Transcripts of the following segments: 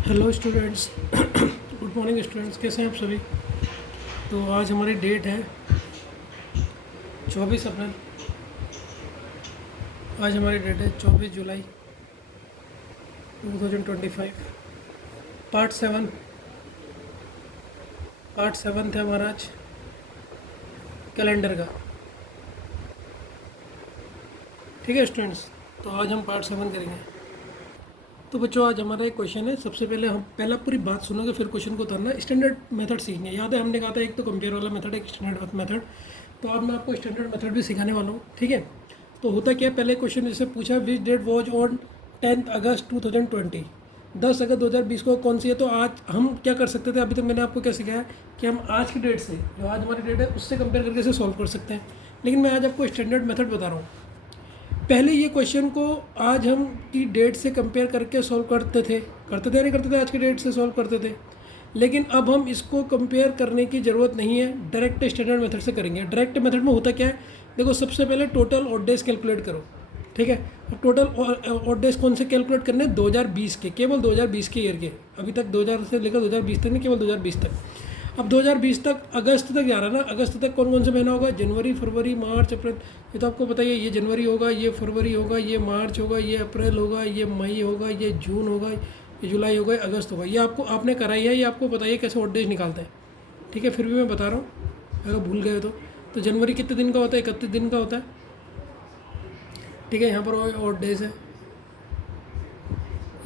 Hello students. Good morning students, कैसे हैं आप सभी। तो आज हमारी डेट है 24 अप्रैल। आज हमारी डेट है 24 जुलाई 2025। पार्ट 7 है हमारा आज कैलेंडर का। ठीक है स्टूडेंट्स, तो आज हम पार्ट 7 करेंगे। तो बच्चों आज हमारा एक क्वेश्चन है। सबसे पहले हम पहला पूरी बात सुनोगे, फिर क्वेश्चन को उतारना। स्टैंडर्ड मेथड सीखने, याद है हमने कहा था एक तो कंपेयर वाला मेथड, एक स्टैंडर्ड मेथड। तो अब मैं आपको स्टैंडर्ड मेथड भी सिखाने वाला हूँ। ठीक है, तो होता क्या है, पहले क्वेश्चन जैसे पूछा विच डेट वॉज ऑन 10 अगस्त 2020, 10 अगस्त 2020 को कौन सी है। तो आज हम क्या कर सकते थे, अभी तक मैंने आपको क्या सिखाया कि हम आज की डेट से, जो आज हमारी डेट है उससे कंपेयर करके इसे सॉल्व कर सकते हैं। लेकिन मैं आज आपको स्टैंडर्ड मेथड बता रहा हूँ। पहले ये क्वेश्चन को आज हम की डेट से कंपेयर करके सॉल्व करते थे या नहीं करते थे, आज की डेट से सॉल्व करते थे। लेकिन अब हम इसको कंपेयर करने की ज़रूरत नहीं है, डायरेक्ट स्टैंडर्ड मेथड से करेंगे। डायरेक्ट मेथड में होता क्या है, देखो सबसे पहले टोटल ऑड डेज कैलकुलेट करो। ठीक है, अब टोटल ऑड डेज कौन से कैलकुलेट करने, 2020 के, केवल 2020 के ईयर के। अभी तक 2000 से लेकर 2020 तक नहीं, केवल 2020 तक। अब 2020 तक अगस्त तक जा रहा है ना। अगस्त तक कौन कौन से महीना होगा, जनवरी, फरवरी, मार्च, अप्रैल। ये तो आपको बताइए, ये जनवरी होगा, ये फरवरी होगा, ये मार्च होगा, ये अप्रैल होगा, ये मई होगा, ये जून होगा, ये जुलाई होगा, ये अगस्त होगा। ये आपको आपने कराई है, ये आपको बताइए कैसे ऑड डेज निकालते हैं। ठीक है, फिर भी मैं बता रहा हूँ अगर भूल गए तो जनवरी कितने दिन का होता है, 31 दिन का होता है। ठीक है, यहाँ पर ऑड डेज है,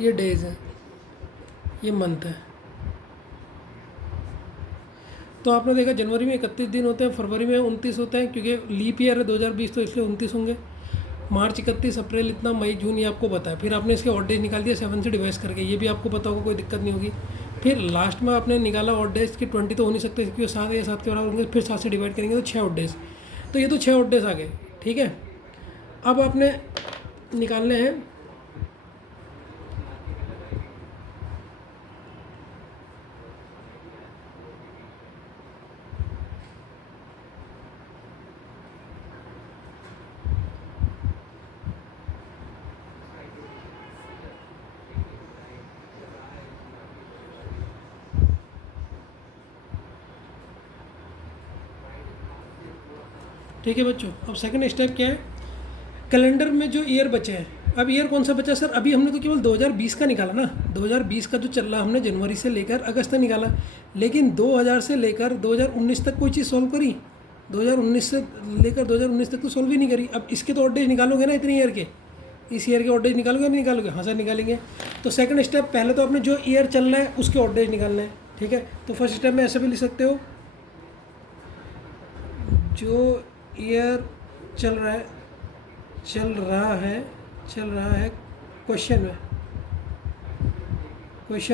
ये डेज है, ये मंथ है। तो आपने देखा जनवरी में 31 दिन होते हैं, फरवरी में 29 होते हैं, क्योंकि लीप ईयर है 2020, तो इसलिए 29 होंगे। मार्च 31, अप्रैल इतना, मई जून, ये आपको पता है। फिर आपने इसके ऑड डेज निकाल दिया 7 से डिवाइड करके, ये भी आपको पता होगा, कोई दिक्कत नहीं होगी। फिर लास्ट में आपने निकाला ऑड डेज की 20 तो हो नहीं सकते, क्योंकि 7 या 7 के बराबर होंगे। फिर 7 से डिवाइड करेंगे तो 6 ऑड डेज। तो ये तो 6 ऑड डेज आ गए। ठीक है, अब आपने निकालने हैं ठीक है बच्चों। अब सेकंड स्टेप क्या है, कैलेंडर में जो ईयर बचे हैं। अब ईयर कौन सा बचा सर, अभी हमने तो केवल 2020 का निकाला ना। 2020 का जो चल रहा, हमने जनवरी से लेकर अगस्त तक निकाला। लेकिन 2000 से लेकर 2019 तक कोई चीज़ सॉल्व करी, 2019 से लेकर 2019 तक तो सॉल्व ही नहीं करी। अब इसके तो ऑड डेज निकालोगे ना, इतने ईयर के, इस ईयर के ऑड डेज निकालोगे नहीं निकालोगे, हाँ सर निकालेंगे। तो सेकंड स्टेप, पहले तो आपने जो ईयर चल रहा है उसके ऑड डेज निकालना है। ठीक है, तो फर्स्ट स्टेप में ऐसे भी लिख सकते हो, जो ईयर चल रहा है चल रहा है क्वेश्चन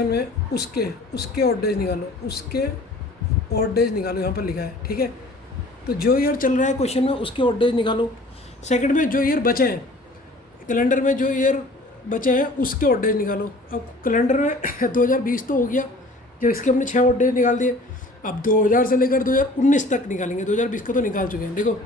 में उसके ऑड डेज निकालो, उसके ऑड डेज निकालो, यहाँ पर लिखा है। ठीक है, तो जो ईयर चल रहा है क्वेश्चन में उसके ऑड डेज निकालो। सेकंड में जो ईयर बचे हैं, कैलेंडर में जो ईयर बचे हैं उसके ऑड डेज निकालो। अब कैलेंडर में 2020 तो हो गया, जो इसके हमने 6 ऑड डेज निकाल दिए। अब 2000 से लेकर 2019 तक निकालेंगे, 2020 का तो निकाल चुके हैं। देखो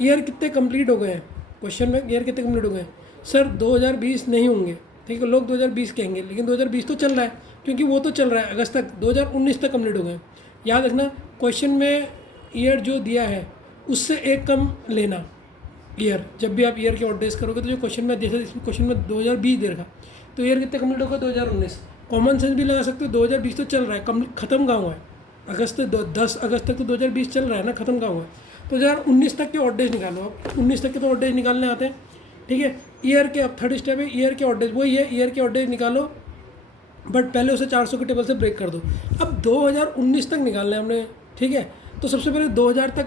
ईयर कितने कंप्लीट हो गए हैं, क्वेश्चन में ईयर कितने कंप्लीट हो गए हैं सर, 2020 नहीं होंगे। ठीक है, लोग 2020 कहेंगे, लेकिन 2020 तो चल रहा है, क्योंकि वो तो चल रहा है अगस्त तक, 2019 तक कंप्लीट हो गए। याद रखना, क्वेश्चन में ईयर जो दिया है उससे एक कम लेना ईयर। जब भी आप ईयर के ऑड डेज करोगे तो जो क्वेश्चन में, जैसे इसमें क्वेश्चन में 2020 दे रखा, तो ईयर कितने कंप्लीट होगा, 2019। कॉमन सेंस भी लगा सकते हो, 2020 तो चल रहा है, ख़त्म कहाँ हुआ है, 10 अगस्त तक तो 2020 चल रहा है ना, ख़त्म कहाँ हुआ है। तो 2019 तक के ऑड डेज निकालो। अब 19 तक के तो ऑड डेज निकालने आते हैं। ठीक है, ईयर के, अब थर्ड स्टेप है ईयर के ऑड डेज, वही है, ईयर के ऑड डेज निकालो, बट पहले उसे 400 के टेबल से ब्रेक कर दो। अब 2019 तक निकालना है हमने। ठीक है, तो सबसे पहले 2000 तक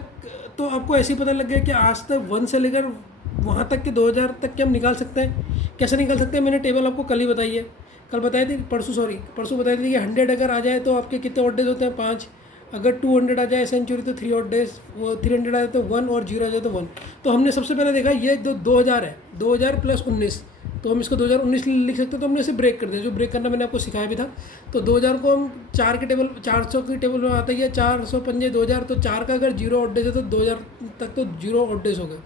तो आपको ऐसे ही पता लग गया कि आज तक 1 से लेकर वहाँ तक के 2000 तक के हम निकाल सकते हैं। कैसे निकाल सकते हैं, मैंने टेबल आपको कल ही बताई है, कल बताई थी, परसों बताई थी कि 100 अगर आ जाए तो आपके कितने ऑड डेज होते हैं, 5। अगर 200 आ जाए सेंचुरी तो 3 ऑड डेज, वो 300 आ जाए तो 1, और 0 आ जाए तो 1। तो हमने सबसे पहले देखा ये जो 2000 है, 2000 प्लस 19, तो हम इसको 2019 लिख सकते हैं। तो हमने इसे ब्रेक कर दिया, जो ब्रेक करना मैंने आपको सिखाया भी था। तो 2000 को हम 4 के टेबल, 400 की टेबल में आता ही है, 400 पंजे 2000, तो 4 का अगर 0 ऑड डेज है तो 2000 तक तो 0 ऑड डेज हो गए।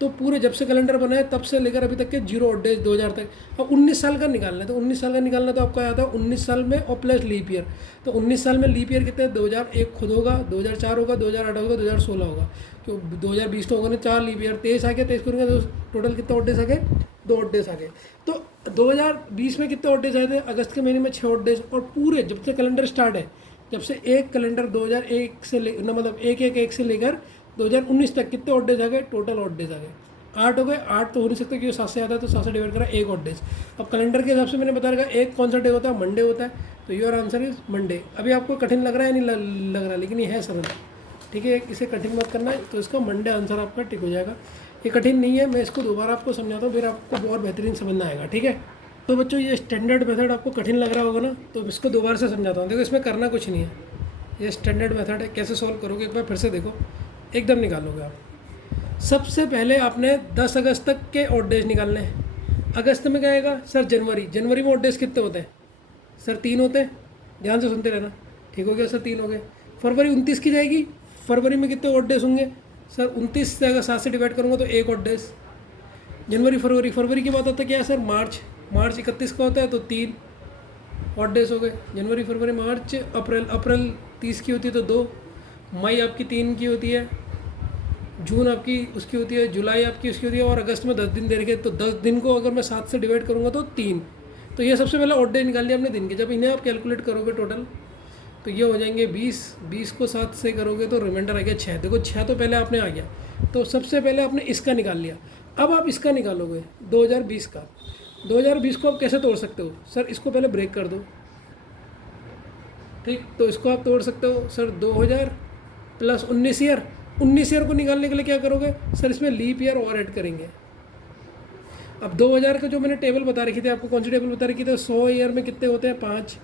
तो पूरे जब से कैलेंडर बना है तब से लेकर अभी तक के 0 ऑड डेज 2000 तक। अब 19 साल का निकालना है, तो 19 साल का निकालना तो आपको याद है 19 साल में और प्लस लीप ईयर। तो 19 साल में लीप ईयर कितने हैं, 2001 खुद होगा, 2004 होगा, 2008 होगा, 2016 होगा, क्यों 2020 तो होगा ना, 4 लीप ईयर, 23 आ गया, 23 करूँगा तो टोटल कितने ऑड डेज आ गए, 2 ऑड डेज आ गए। तो 2020 में कितने ऑड डेज आए थे, अगस्त के महीने में 6 ऑड डेज, और पूरे जब से कैलेंडर स्टार्ट है, जब से एक कैलेंडर 2001 से मतलब 1 से लेकर 2019 तक कितने ऑड डेज आ गए, टोटल ऑड डेज आ गए 8 हो गए। 8 तो हो नहीं सकता क्योंकि 7 से आता है, तो 7 से डिवाइड करा 1 ऑड डेज। अब कैलेंडर के हिसाब से मैंने बता रखा एक कौन सा डे होता है, मंडे होता है, तो योर आंसर इज मंडे। अभी आपको कठिन लग रहा है, नहीं लग रहा, लेकिन ये है सरल, ठीक है, इसे कठिन मत करना है, तो इसका मंडे आंसर आपका टिक हो जाएगा। ये कठिन नहीं है, मैं इसको दोबारा आपको समझाता हूँ, फिर आपको बहुत बेहतरीन समझ में आएगा, ठीक है। तो बच्चों ये स्टैंडर्ड मेथड आपको कठिन लग रहा होगा ना, तो इसको दोबारा से समझाता हूँ। देखो इसमें करना कुछ नहीं है, ये स्टैंडर्ड मेथड है, कैसे सॉल्व करोगे एक बार फिर से देखो, एकदम निकालोगे आप। सबसे पहले आपने 10 अगस्त तक के ऑड डेज निकालने हैं। अगस्त में क्या आएगा सर, जनवरी में ऑड डेज कितने होते हैं सर, 3 होते हैं, ध्यान से सुनते रहना, ठीक हो गया सर, 3 हो गए। फरवरी 29 की जाएगी, फरवरी में कितने ऑड डेज होंगे सर, 29 से अगर 7 से डिवाइड करूँगा तो 1 ऑड डेज। फरवरी की बात होता है क्या है सर, मार्च 31 का होता है, तो 3 ऑड डेज हो गए। जनवरी, फरवरी, मार्च, अप्रैल 30 की होती है तो 2, मई आपकी 3 की होती है, जून आपकी उसकी होती है, जुलाई आपकी उसकी होती है, और अगस्त में 10 दिन दे रखे, तो 10 दिन को अगर मैं 7 से डिवाइड करूँगा तो 3। तो ये सबसे पहले ऑड डे निकाल लिया अपने दिन के। जब इन्हें आप कैलकुलेट करोगे टोटल तो ये हो जाएंगे 20 को 7 से करोगे तो रिमाइंडर आ गया 6। देखो 6 तो पहले आपने आ गया, तो सबसे पहले आपने इसका निकाल लिया। अब आप इसका निकालोगे 2020 का। 2020 को आप कैसे तोड़ सकते हो सर, इसको पहले ब्रेक कर दो, ठीक, तो इसको आप तोड़ सकते हो सर 2000 प्लस 19 ईयर। 19 ईयर को निकालने के लिए क्या करोगे सर, इसमें लीप ईयर और ऐड करेंगे। अब 2000 का जो मैंने टेबल बता रखी थी आपको, कौन सी टेबल बता रखी थी, 100 ईयर में कितने होते हैं 5,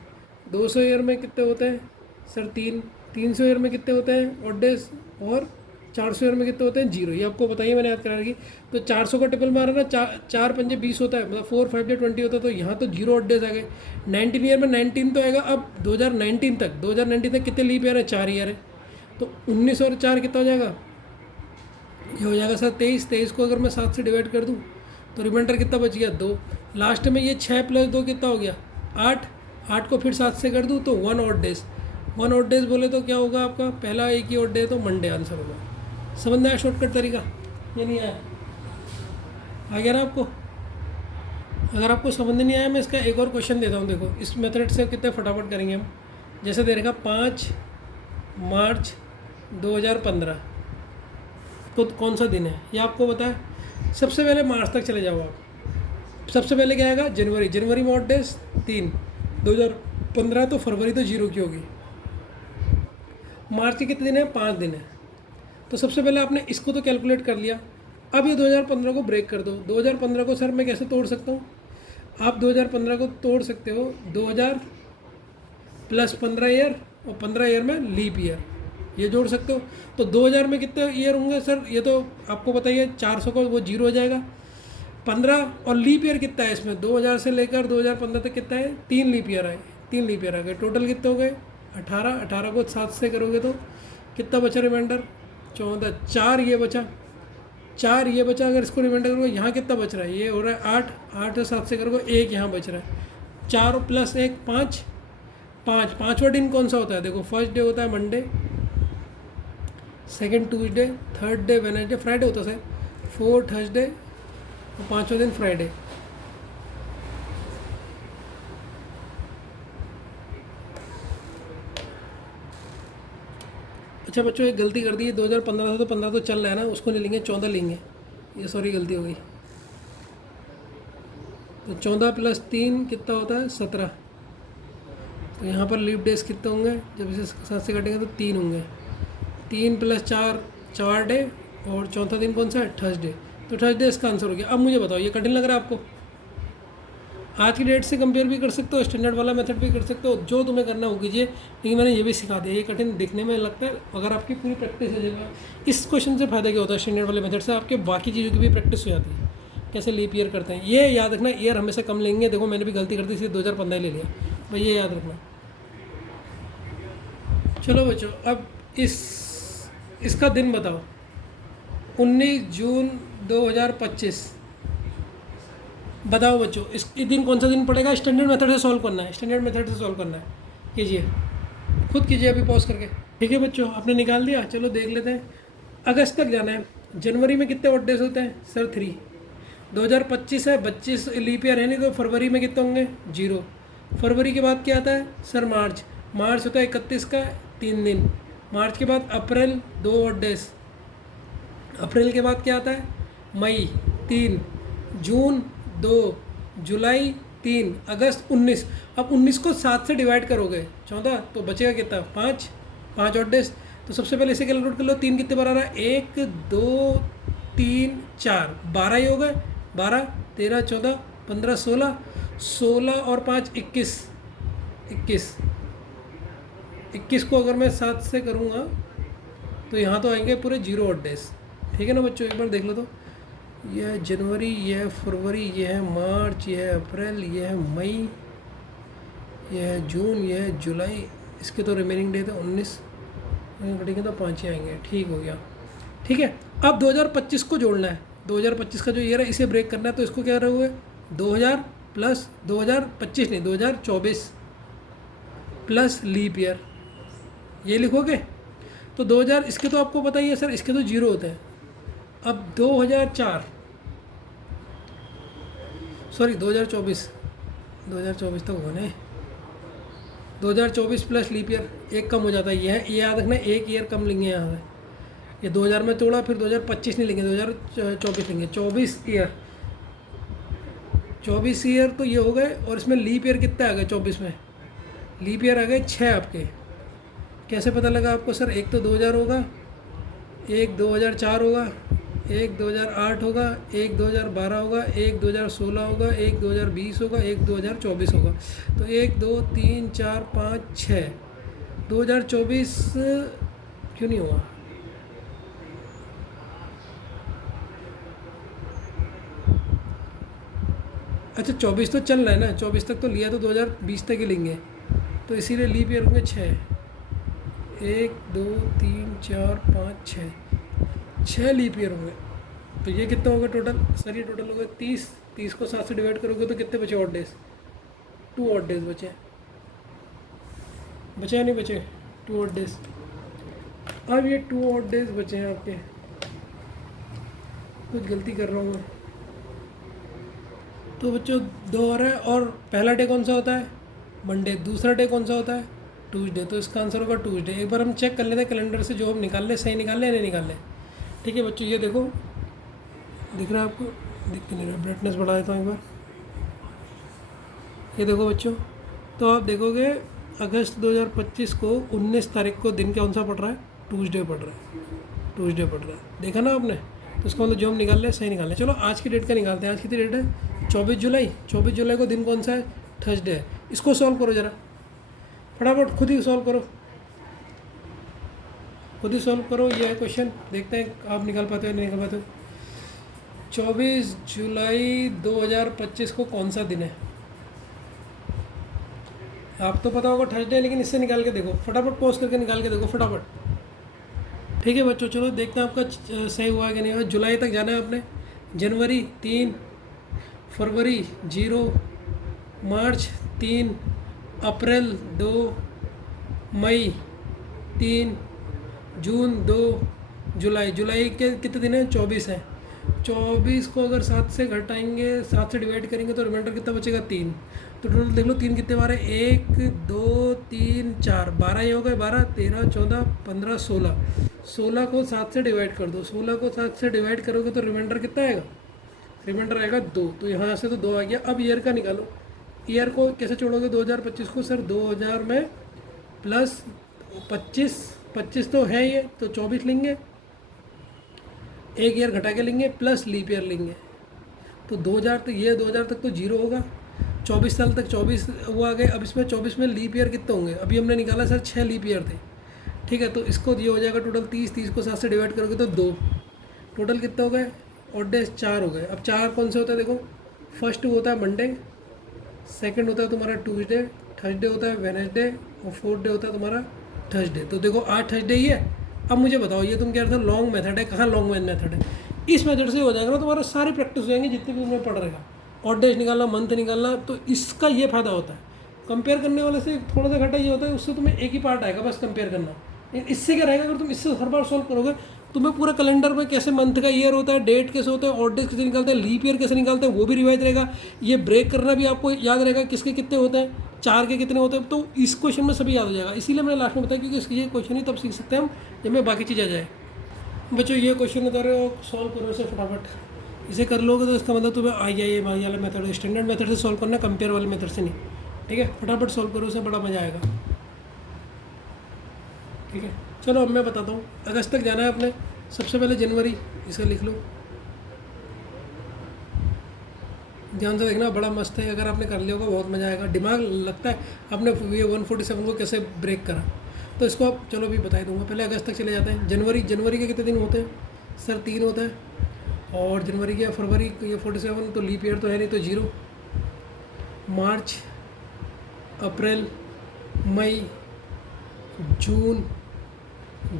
200 ईयर में कितने होते हैं सर 3, 300 ईयर में कितने होते हैं ऑड डेज, और 400 ईयर में कितने होते हैं 0। ये आपको बताइए, मैंने याद करा रखी। तो 400 का टेबल मारा ना, 4 पंजे 20 होता है, मतलब 4 5 20 होता है, तो यहाँ तो 0 ऑड डेज आ गए। 19 ईयर में 19 तो आएगा। अब 2019 तक कितने लीप ईयर है, 4 ईयर है, तो 19 और 4 कितना हो जाएगा, ये हो जाएगा सर 23। 23 को अगर मैं 7 से डिवाइड कर दूँ तो रिमाइंडर कितना बच गया 2। लास्ट में ये 6 प्लस 2 कितना हो गया 8। 8 को फिर 7 से कर दूँ तो 1 ऑड डेज। 1 ऑड डेज बोले तो क्या होगा आपका, पहला एक ही ऑड डे, तो मंडे आंसर होगा। समझ में आया शॉर्टकट तरीका, ये नहीं आया, आ गया ना आपको। अगर आपको समझ नहीं आया, मैं इसका एक और क्वेश्चन देता हूँ। देखो इस मेथड से कितने फटाफट करेंगे हम। जैसे दे रखा 5 मार्च 2015 को कौन सा दिन है, ये आपको पता है। सबसे पहले मार्च तक चले जाओ आप। सबसे पहले क्या आएगा, जनवरी में ऑड डेज 3, 2015, तो फरवरी तो 0 की होगी। मार्च के कितने दिन है, 5 दिन है। तो सबसे पहले आपने इसको तो कैलकुलेट कर लिया। अब ये 2015 को ब्रेक कर दो। 2015 को सर मैं कैसे तोड़ सकता हूँ, आप 2015 को तोड़ सकते हो 2000 प्लस 15 ईयर, और 15 ईयर में लीप ईयर, ये जोड़ सकते हो। तो 2000 में कितने ईयर होंगे सर, ये तो आपको बताइए, 400 को वो 0 हो जाएगा। 15 और लीप ईयर कितना है इसमें, 2000 से लेकर 2015 तक कितना है, 3 लीप ईयर आए, 3 लीप ईयर आ गए। टोटल कितने हो गए 18। 18 को 7 से करोगे तो कितना बचा रिमाइंडर, 14। 4 ये बचा, 4 ये बचा। अगर इसको रिमाइंडर करोगे यहाँ कितना बच रहा है, ये हो रहा है 8। 8 से 7 से करोगे 1 यहाँ बच रहा है। 4 प्लस 1 5। 5वां दिन कौन सा होता है, देखो फर्स्ट डे होता है Monday, second Tuesday, third day Wednesday, Friday होता है सर, 4 थर्सडे, और 5वां दिन फ्राइडे। अच्छा बच्चों एक गलती कर दी है, 2015 था तो 15 तो चल रहा है ना, उसको नहीं लेंगे, 14 लेंगे। ये सॉरी गलती हो गई। तो 14 प्लस 3 कितना होता है 17। तो यहाँ पर लीप डेज कितने होंगे, जब इसे 7 से काटेंगे तो 3 होंगे। 3 प्लस 4 डे, और चौथा दिन कौन सा है, थर्सडे। तो थर्सडे इसका आंसर हो गया। अब मुझे बताओ ये कठिन लग रहा है आपको, आज की डेट से कंपेयर भी कर सकते हो, स्टैंडर्ड वाला मेथड भी कर सकते हो, जो तुम्हें करना हो कीजिए, लेकिन मैंने ये भी सिखा दिया। ये कठिन दिखने में लगता है, अगर आपकी पूरी प्रैक्टिस हो जाएगा। इस क्वेश्चन से फ़ायदा क्या होता है, स्टैंडर्ड वाले मेथड से आपके बाकी चीज़ों की भी प्रैक्टिस हो जाती है, कैसे लीप ईयर करते हैं। ये याद रखना, ईयर हमेशा कम लेंगे। देखो मैंने भी गलती कर दी, इसलिए 2015 ले लिया भाई, ये याद रखना। चलो बच्चों अब इसका दिन बताओ, 19 जून 2025। बताओ बच्चों, इस दिन कौन सा दिन पड़ेगा? स्टैंडर्ड मेथड से सॉल्व करना है, स्टैंडर्ड मेथड से सॉल्व करना है। कीजिए, खुद कीजिए अभी पॉज करके। ठीक है बच्चों, आपने निकाल दिया। चलो देख लेते हैं। अगस्त तक जाना है। जनवरी में कितने ऑड डेज होते हैं सर? 3। 2025 है, 25 लीप ईयर है नहीं, तो फरवरी में कितने होंगे? 0। फरवरी के बाद क्या आता है सर? मार्च। मार्च होता है 31 का, 3 दिन। मार्च के बाद अप्रैल, 2 ऑड डेज। अप्रैल के बाद क्या आता है? मई, 3। जून, 2। जुलाई, 3। अगस्त, 19। अब 19 को 7 से डिवाइड करोगे, 14, तो बचेगा कितना? 5। 5 ऑड डेज। तो सबसे पहले इसे कैलकुलेट कर लो। 3 कितने बार आ रहा है? 1 2 3 4, 12 ही हो गए। 12, 13, 14, 15, 16। 16 और 5, 21। 21। 21 को अगर मैं 7 से करूँगा तो यहाँ तो आएंगे पूरे 0 ऑड डेज। ठीक है ना बच्चों? एक बार देख लो तो, यह है जनवरी, यह है फरवरी, यह है मार्च, यह है अप्रैल, यह है मई, यह है जून, यह है जुलाई। इसके तो रिमेनिंग डे थे 19, कटेंगे तो 5 ही आएंगे। ठीक हो गया। ठीक है, अब 2025 को जोड़ना है। 2025 का जो ईयर है इसे ब्रेक करना है, तो इसको क्या रहे हुए? 2000 प्लस 2025 नहीं, 2024 प्लस लीप ईयर, ये लिखोगे। तो 2000, इसके तो आपको पता ही है सर, इसके तो 0 होते हैं। अब 2004, सॉरी 2024, 2024 तक होने, 2024 प्लस लीप ईयर एक कम हो जाता है। ये याद रखना, एक ईयर कम लेंगे यहाँ से। ये 2000 में तोड़ा, फिर 2025 नहीं लेंगे, 2024 लेंगे। 24 ईयर, 24 ईयर तो ये हो गए। और इसमें लीप ईयर कितने आ गए? 24 में लीप ईयर आ गए 6 आपके। कैसे पता लगा आपको सर? एक तो 2000 होगा, एक 2004 होगा, एक 2008 होगा, एक 2012 होगा, एक 2016 होगा, एक 2020 होगा, एक 2024 होगा। तो 1 2 3 4 5 6, 2024 क्यों नहीं हुआ? अच्छा 24 तो चल रहा है ना, 24 तक तो लिया, तो 2020 तक ही लेंगे, तो इसीलिए लीप ईयर होंगे 6। 1 2 3 4 5 6 लीप ईयर होंगे। तो ये कितना होगा टोटल सर? ये टोटल होगा 30। 30 को 7 से डिवाइड करोगे तो कितने बचे ऑड डेज? 2 ऑड डेज बचे। बचे या नहीं बचे? 2 ऑड डेज। अब ये 2 ऑड डेज बचे हैं आपके। कुछ गलती कर रहा हूँ मैं। तो बच्चों 2 और है, और पहला डे कौन सा होता है? मंडे। दूसरा डे कौन सा होता है? ट्यूसडे। तो इसका आंसर होगा ट्यूसडे। एक बार हम चेक कर लेते हैं कैलेंडर से, जो हम निकाल ले सही निकाल ले या नहीं निकाल ले। ठीक है बच्चों, ये देखो, दिख रहा है आपको? दिख नहीं रहा, ब्राइटनेस बढ़ा देता हूँ एक बार। ये देखो बच्चों, तो आप देखोगे अगस्त 2025 को 19 तारीख को दिन कौन सा पड़ रहा है? ट्यूसडे पड़ रहा है। ट्यूसडे पड़ रहा है, देखा ना आपने? तो इसका मतलब जो हम निकाल लें सही निकाल लें। चलो आज की डेट का निकालते हैं। आज कितनी डेट है? 24 जुलाई। 24 जुलाई को दिन कौन सा है? थर्सडे है। इसको सॉल्व करो ज़रा, फटाफट खुद ही सॉल्व करो, खुद ही सॉल्व करो। ये है क्वेश्चन, देखते हैं आप निकाल पाते हो नहीं निकाल पाते हो। 24 जुलाई 2025 को कौन सा दिन है? आप तो पता होगा थर्सडे, लेकिन इससे निकाल के देखो, फटाफट पॉज करके निकाल के देखो फटाफट। ठीक है बच्चों, चलो देखते हैं आपका सही हुआ है कि नहीं हुआ। जुलाई तक जाना है आपने। जनवरी 3, फरवरी 0, मार्च 3, अप्रैल 2, मई 3, जून 2, जुलाई। जुलाई के कितने दिन हैं? 24 हैं। 24 को अगर 7 से घटाएंगे, 7 से डिवाइड करेंगे तो रिमाइंडर कितना बचेगा? 3। तो टोटल देख लो 3 कितने बार है? 1 2 3 4, 12 ही हो गए। 12 13 14 15 16। 16 को 7 से डिवाइड कर दो। 16 को 7 से डिवाइड करोगे तो रिमाइंडर कितना आएगा? रिमाइंडर आएगा 2। तो यहाँ से तो 2 आ गया। अब ईयर का निकालो। ईयर को कैसे छोड़ोगे? 2025 को सर 2000 में प्लस 25, 25 तो है ये, तो 24 लेंगे, एक ईयर घटा के लेंगे, प्लस लीप ईयर लेंगे। तो 2000 तक, ये 2000 तक तो 0 होगा। 24 साल तक 24 वो आ गए। अब इसमें 24 में लीप ईयर कितने होंगे? अभी हमने निकाला सर 6 लीप ईयर थे। ठीक है, तो इसको ये हो जाएगा टोटल 30। 30 को 7 से डिवाइड करोगे तो 2। टोटल कितने हो गए? ऑड डेज 4 हो गए। अब 4 कौन से होता है देखो? फर्स्ट होता है मंडे, सेकंड होता है तुम्हारा ट्यूसडे, थर्सडे होता है वेडनेसडे, और फोर्थ डे होता है तुम्हारा थर्सडे। तो देखो 8 थर्सडे ही है। अब मुझे बताओ, ये तुम कह रहे थे लॉन्ग मेथड है, कहाँ लॉन्ग मेथड है? इस मेथड से हो जाएगा ना, तुम्हारा सारी प्रैक्टिस हो जाएंगे जितने भी तुम्हें पढ़ रहेगा, ऑड डेज निकालना, मंथ निकालना। तो इसका ये फ़ायदा होता है। कंपेयर करने वाले से थोड़ा सा घाटा ये होता है, उससे तुम्हें एक ही पार्ट आएगा बस कंपेयर करना। इससे क्या रहेगा, अगर तुम इससे हर बार सॉल्व करोगे, तुम्हें पूरा कैलेंडर में कैसे मंथ का ईयर होता है, डेट कैसे होता है, ऑड डेज कैसे निकालते हैं, लीप ईयर कैसे निकालते हैं, वो भी रिवाइज रहेगा। ये ब्रेक करना भी आपको याद रहेगा, किसके कितने होते हैं, 4 के कितने होते हैं। तो इस क्वेश्चन में सभी याद हो जाएगा। इसीलिए मैंने लास्ट में बताया, क्योंकि इसकी ये क्वेश्चन ही तब सीख सकते हैं हम जब मैं बाकी चीज़ आ जाए। बच्चों ये क्वेश्चन बता रहे हो, सॉल्व करो इसे फटाफट। इसे कर लोगे तो इसका मतलब तुम्हें आई जाइए भाई वाला मेथड, स्टैंडर्ड मेथड से सॉल्व करना, कंपेयर वाले मेथड से नहीं। ठीक है, फटाफट सॉल्व करो, उसे बड़ा मज़ा आएगा। ठीक है, चलो अब मैं बताता हूँ। अगस्त तक जाना है अपने। सबसे पहले जनवरी, इसे लिख लो, ध्यान से देखना, बड़ा मस्त है। अगर आपने कर लिया होगा बहुत मज़ा आएगा, दिमाग लगता है आपने ये 147 को कैसे ब्रेक करा। तो इसको आप चलो अभी बता दूंगा। पहले अगस्त तक चले जाते हैं। जनवरी के कितने दिन होते हैं सर? 3 होता है। और जनवरी के फरवरी ये 47, तो लीप ईयर तो है नहीं, तो 0। मार्च, अप्रैल, मई, जून,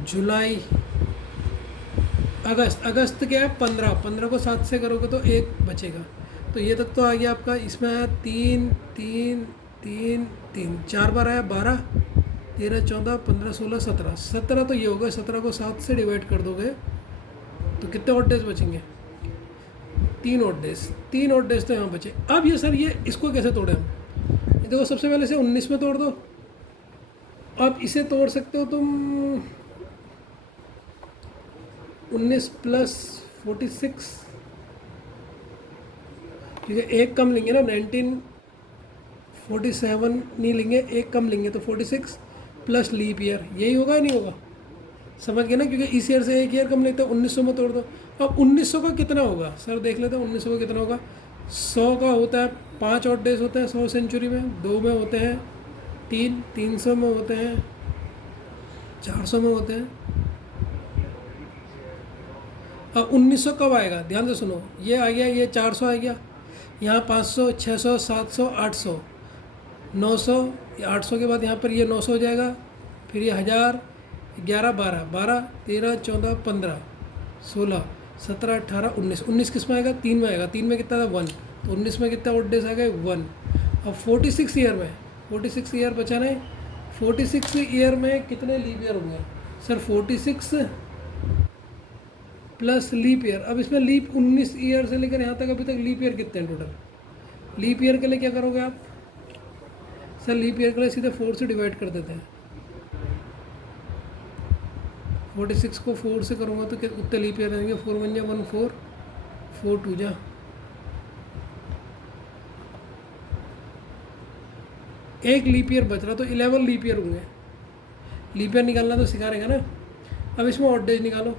जुलाई, अगस्त क्या है? 15 को 7 से करोगे तो 1 बचेगा। तो ये तक तो आ गया आपका। इसमें आया 3 3 3 3, 4 बार आया 12, 13, 14, 15, 16, 17। 17 तो ये होगा। 17 को 7 से डिवाइड कर दोगे तो कितने ऑड डेज बचेंगे? 3 ऑड डेज। 3 ऑड डेज तो यहाँ बचे। अब ये सर, ये इसको कैसे तोड़े हम? ये देखो, सबसे पहले से 19 में तोड़ दो। अब इसे तोड़ सकते हो तुम 19 + 46, क्योंकि एक कम लेंगे ना, 1947 नहीं लेंगे, एक कम लेंगे, तो 46 प्लस लीप ईयर, यही होगा या नहीं होगा? समझ गए ना, क्योंकि इस ईयर से एक ईयर कम लेते हैं। 1900 में तोड़ दो। अब 1900 का कितना होगा सर? देख लेते हैं 1900 का कितना होगा। 100 का होता है 5 ऑड डेज होते हैं 100 सेंचुरी में। 2 में होते हैं 3, 300 में होते हैं, 400 में होते हैं। अब 1900 कब आएगा? ध्यान से सुनो, ये आ गया, ये 400 आ गया, यहाँ 500, 600, 700, 800, 900, 800 के बाद यहाँ पर ये 900 हो जाएगा, फिर ये 1000, 11, 12, 12, 13, 14, 15, 16, 17, 18, 19। 19 किस में आएगा? 3 में आएगा। 3 में कितना था? 1। तो 19 में कितना ऑड डेज आ गए? 1। अब 46 ईयर में, 46 ईयर बचा नहीं। 46 ईयर में कितने लीप ईयर होंगे सर? 46 plus leap year. अब इसमें लीप 19 ईयर से लेकर यहाँ तक अभी तक लीप ईयर कितने हैं टोटल? लीप ईयर के लिए क्या करोगे आप सर? लीप ईयर के लिए सीधे 4 से डिवाइड कर देते हैं। 46 को 4 से करूँगा तो कितने लीप ईयर रहेंगे? 4 1 जा 1 4, 4 2 जा, एक लीप ईयर बच रहा, तो 11 लीप ईयर होंगे। लीप ईयर निकालना तो सिखा रहेगा ना। अब इसमें ऑड डेज निकालो।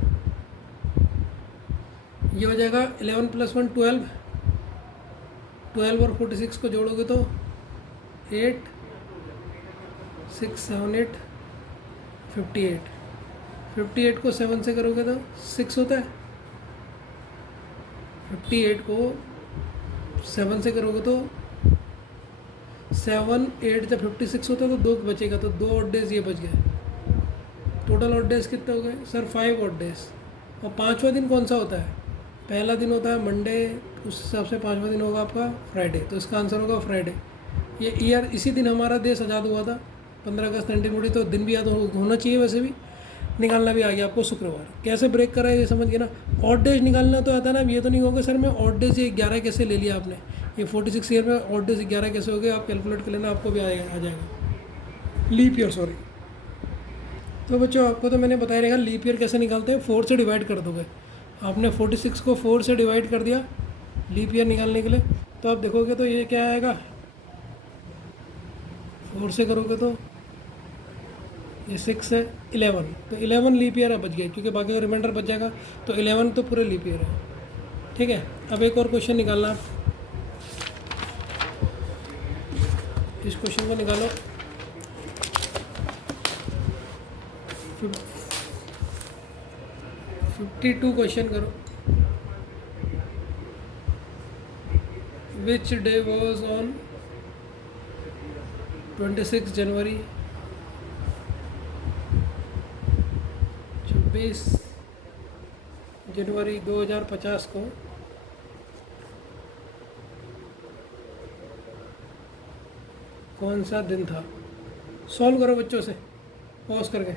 ये हो जाएगा 11 + 1 12, 12 और 46 को जोड़ोगे तो 8, 6, 7, 8, 58। 58 को 7 से करोगे तो 6 होता है। 58 को 7 से करोगे तो 7, 8 जब 56 होता है तो 2 बचेगा, तो 2 ऑड डेज ये बच गए। टोटल ऑड डेज कितने हो गए सर? 5 odd days. और 5वां दिन कौन सा होता है? पहला दिन होता है मंडे, उस हिसाब से 5वां दिन होगा आपका फ्राइडे, तो इसका आंसर होगा फ्राइडे। ये ईयर, इसी दिन हमारा देश आज़ाद हुआ था, 15 अगस्त 1940। तो दिन भी याद होना चाहिए, वैसे भी निकालना भी आ गया आपको। शुक्रवार कैसे ब्रेक करा है ये समझ गए ना। ऑड डेज निकालना तो आता है ना। ये तो नहीं होगा सर मैं ऑड डेज ये 11 कैसे ले लिया आपने? ये 46 ईयर में ऑड डेज 11 कैसे हो गए? आप कैलकुलेट कर लेना, आपको भी आ जाएगा। Leap year, sorry. तो बच्चों आपको तो मैंने बताया रहेगा लीप ईयर कैसे निकालते हैं। 4 से डिवाइड कर दोगे। आपने 46 को 4 से डिवाइड कर दिया लीप ईयर निकालने के लिए, तो आप देखोगे तो ये क्या आएगा? 4 से करोगे तो ये 6 है, 11, तो 11 लीप ईयर बच गए, क्योंकि बाकी का रिमाइंडर बच जाएगा। तो 11 तो पूरे लीप ईयर है। ठीक है, अब एक और क्वेश्चन निकालना आप। इस क्वेश्चन को निकालो। 52 क्वेश्चन करो। विच डे वॉज ऑन 26 जनवरी जनवरी 2050 को कौन सा दिन था? सॉल्व करो बच्चों से पॉज करके।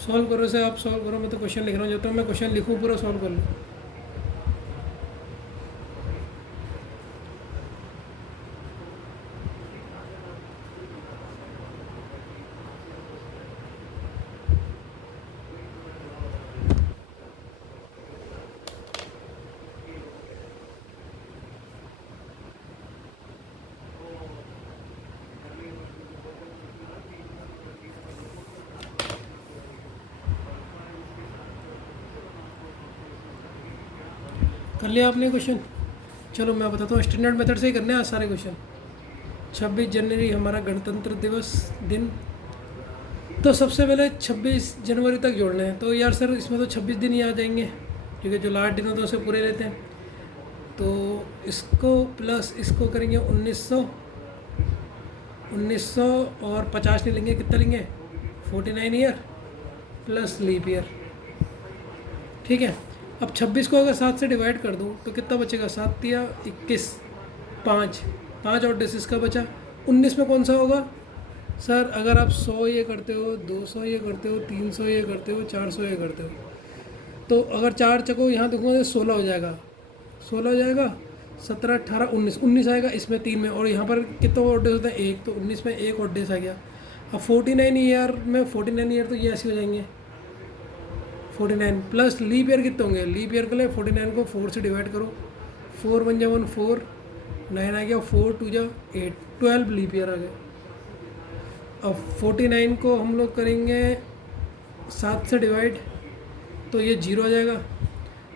सॉल्व करो से आप सॉल्व करो, मैं तो क्वेश्चन लिख रहा हूँ, जब तक मैं क्वेश्चन लिखूँ पूरा सॉल्व कर लूँ। कर लिया आपने क्वेश्चन? चलो मैं बताता हूँ, स्टैंडर्ड मेथड से ही करने हैं सारे क्वेश्चन। 26 जनवरी हमारा गणतंत्र दिवस दिन, तो सबसे पहले 26 जनवरी तक जोड़ना है। तो यार सर इसमें तो 26 दिन ही आ जाएंगे, क्योंकि जो लास्ट दिन होते हैं उसे पूरे रहते हैं। तो इसको प्लस इसको करेंगे 1900 और 50 नहीं लेंगे, कितना लेंगे? 49 ईयर प्लस लीप ईयर। ठीक है, अब 26 को अगर 7 से डिवाइड कर दूँ तो कितना बचेगा? 7 या 21, 5 और डिस इसका बचा। 19 में कौन सा होगा सर? अगर आप 100 ये करते हो, 200 ये करते हो, 300 ये करते हो, 400 ये करते हो, तो अगर 4 चको यहाँ दूंगा तो 16 हो जाएगा, 16 हो जाएगा, 17, 18, 19 आएगा इसमें 3 में। और यहाँ पर कितना ऑड डेज होता है? 1, तो 19 में 1 ऑड डेज आ गया। अब 49 ईयर में 49 ईयर तो ये ऐसे हो जाएंगे 49 प्लस लीप ईयर कितने होंगे? लीप ईयर के लिए 49 को 4 से डिवाइड करो, 4 1 जा 1 4, 9 आ गया, 4 2 जा 8, 12 लीप ईयर आ गया। अब 49 को हम लोग करेंगे 7 से डिवाइड, तो ये 0 आ जाएगा।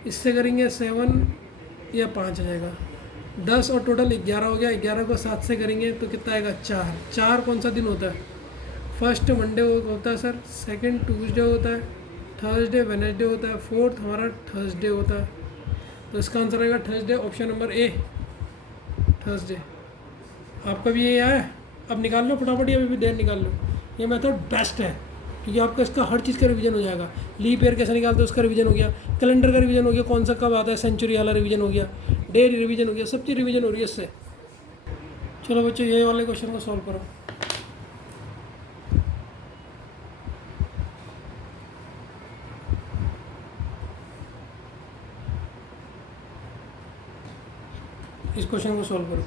इससे करेंगे 7 या 5 आ जाएगा, 10 और टोटल 11 हो गया। 11 को 7 से करेंगे तो कितना आएगा? 4। 4 कौन सा दिन होता है? फर्स्ट मंडे होता है सर, सेकंड ट्यूसडे होता है, थर्सडे वेडनेसडे होता है, फोर्थ हमारा थर्सडे होता है। तो इसका आंसर आएगा Thursday, option number A Thursday. आपका भी ये आया? अब निकाल लो फटाफट, ये अभी देर निकाल लो। ये मेथड बेस्ट है क्योंकि आपका इसका हर चीज़ का रिवीजन हो जाएगा। लीप ईयर कैसे निकालते हो उसका रिवीजन हो गया, कैलेंडर का रिवीजन हो गया, कौन सा कब आता है, सेंचुरी वाला रिवीजन हो गया, डे रिवीजन हो गया, सब चीज़ रिवीजन हो रही है इससे। चलो बच्चों ये वाले क्वेश्चन को सॉल्व करो। इस क्वेश्चन को सॉल्व करो।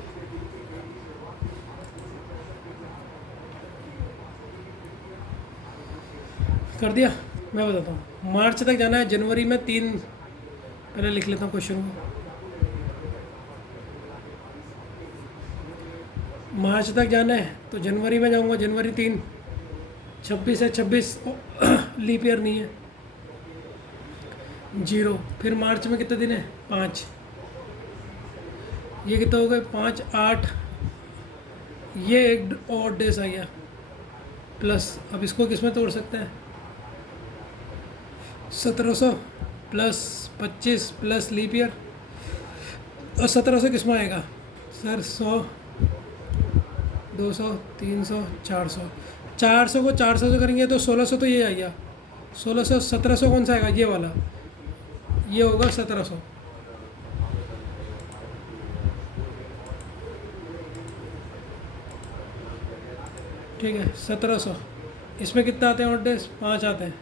कर दिया? मैं बताता हूँ, मार्च तक जाना है, जनवरी में 3, पहले लिख लेता हूँ क्वेश्चन को। मार्च तक जाना है तो जनवरी में जाऊँगा, जनवरी 3, 26 है, 26 लीप ईयर नहीं है, 0। फिर मार्च में कितने दिन है? 5, ये कितना हो गया? 5 8, ये एक और डेज आ गया प्लस। अब इसको किस में तोड़ सकते हैं? 1700 प्लस 25 प्लस लीप ईयर, और 1700 किस में आएगा सर? 100, 200, 300, 400। 400 को 400 से करेंगे तो 1600, तो ये आ गया 1600। 1700 कौन सा आएगा? ये वाला, ये होगा 1700। ठीक है, 1700। इसमें कितना आते हैं ऑड डेज? 5 आते हैं,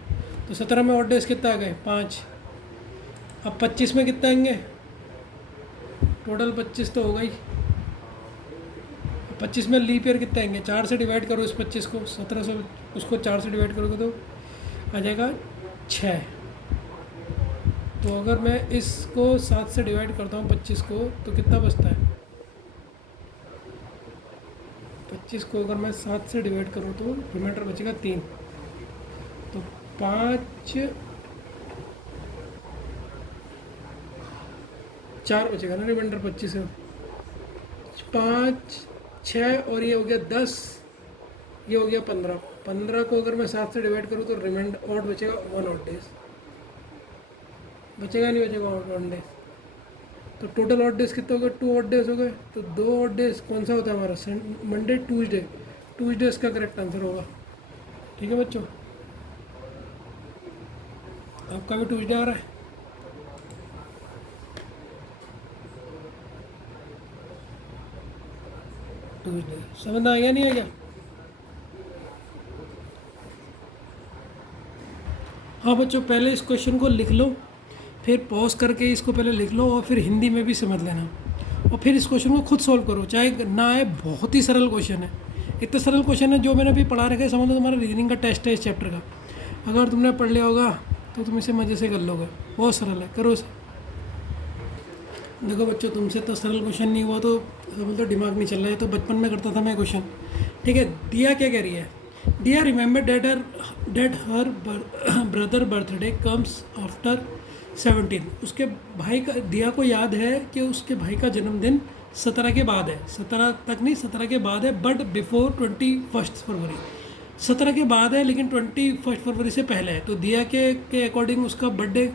तो 17 में ऑड डेज कितना आ गए? 5। अब 25 में कितना आएंगे? टोटल 25 तो होगा ही। 25 में लीप ईयर कितना आएंगे? 4 से डिवाइड करो इस 25 को, 1700 उसको 4 से डिवाइड करोगे तो आ जाएगा 6। तो अगर मैं इसको 7 से डिवाइड करता हूँ 25 को, तो कितना बचता है? 25 को अगर मैं 7 से डिवाइड करूँ तो रिमाइंडर बचेगा 3। तो 5 4 बचेगा ना रिमाइंडर 25 से। 5 6 और ये हो गया 10, ये हो गया 15। 15 को अगर मैं 7 से डिवाइड करूँ तो रिमाइंडर ऑड बचेगा 1 ऑड डेज, बचेगा नहीं बचेगा ऑड 1 डेज? तो टोटल ऑड डेज कितने हो गए, 2 ऑड डेज हो गए। तो 2 ऑड डेज कौन सा होता है हमारा, मंडे ट्यूसडे, ट्यूसडे इसका करेक्ट आंसर होगा। ठीक है बच्चों, आपका भी ट्यूसडे आ रहा है। ट्यूसडे समझ आ गया, नहीं आ गया? हाँ बच्चों, पहले इस क्वेश्चन को लिख लो, फिर पॉज करके इसको पहले लिख लो और फिर हिंदी में भी समझ लेना, और फिर इस क्वेश्चन को खुद सॉल्व करो, चाहे ना आए। बहुत ही सरल क्वेश्चन है, इतना सरल क्वेश्चन है जो मैंने अभी पढ़ा रखा है। समझ लो तुम्हारा रीजनिंग का टेस्ट है इस चैप्टर का, अगर तुमने पढ़ लिया होगा तो तुम इसे मज़े से कर लोगे। बहुत सरल है, करो इसे। देखो बच्चों, तुमसे तो सरल क्वेश्चन नहीं हुआ तो समझ लो दिमाग नहीं चल रहा है, तो बचपन में करता था मैं क्वेश्चन। ठीक है, दिया क्या कह रही है, Diya remember date her brother birthday comes after 17। उसके भाई का, दिया को याद है कि उसके भाई का जन्मदिन 17 के बाद है, 17 तक नहीं 17 के बाद है, बट बिफोर 21 फरवरी। 17 के बाद है लेकिन 21 फरवरी से पहले है। तो दिया के अकॉर्डिंग उसका बर्थडे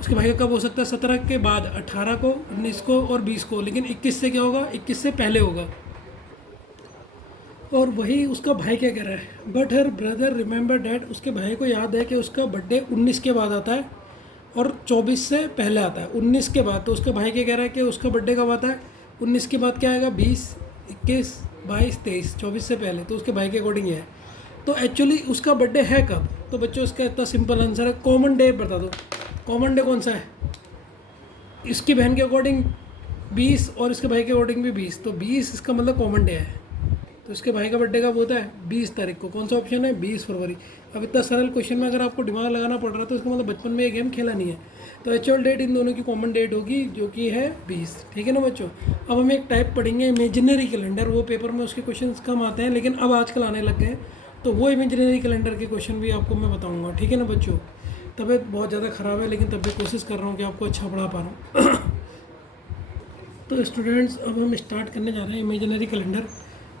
उसके भाई का कब हो सकता है, 17 के बाद, 18 को, 19 को और 20 को, लेकिन 21 से क्या होगा, 21 से पहले होगा। और वही उसका भाई क्या कह रहा है, but her brother remember that, उसके भाई को याद है कि उसका बर्थडे 19 के बाद आता है और 24 से पहले आता है। 19 के बाद, तो उसका भाई क्या कह रहा है कि उसका बर्थडे कब आता है, 19 के बाद क्या आएगा, 20, 21, 22, 23, 24 से पहले, तो उसके भाई के अकॉर्डिंग ये है। तो एक्चुअली उसका बर्थडे है कब, तो बच्चों इसका इतना सिंपल आंसर है, कॉमन डे बता दो। कॉमन डे कौन सा है, इसकी बहन के अकॉर्डिंग 20 और इसके भाई के अकॉर्डिंग भी 20, तो 20 इसका मतलब कॉमन डे है। तो इसके भाई का बर्थडे कब होता है, 20 तारीख को। कौन सा ऑप्शन है, 20 फरवरी। अब इतना सरल क्वेश्चन में अगर आपको दिमाग लगाना पड़ रहा है तो इसका मतलब बचपन में ये गेम खेला नहीं है। तो एक्चुअल डेट इन दोनों की कॉमन डेट होगी जो कि है 20। ठीक है ना बच्चों। अब हम एक टाइप पढ़ेंगे इमेजिनरी कैलेंडर, वो पेपर में उसके क्वेश्चन कम आते हैं लेकिन अब आजकल आने लग गए हैं, तो वो इमेजिनरी कैलेंडर के क्वेश्चन भी आपको मैं बताऊँगा। ठीक है ना बच्चों। तबीयत बहुत ज़्यादा ख़राब है लेकिन तब भी कोशिश कर रहा हूँ कि आपको अच्छा पढ़ा पा रहा हूँ। तो स्टूडेंट्स, अब हम स्टार्ट करने जा रहे हैं इमेजिनरी कैलेंडर।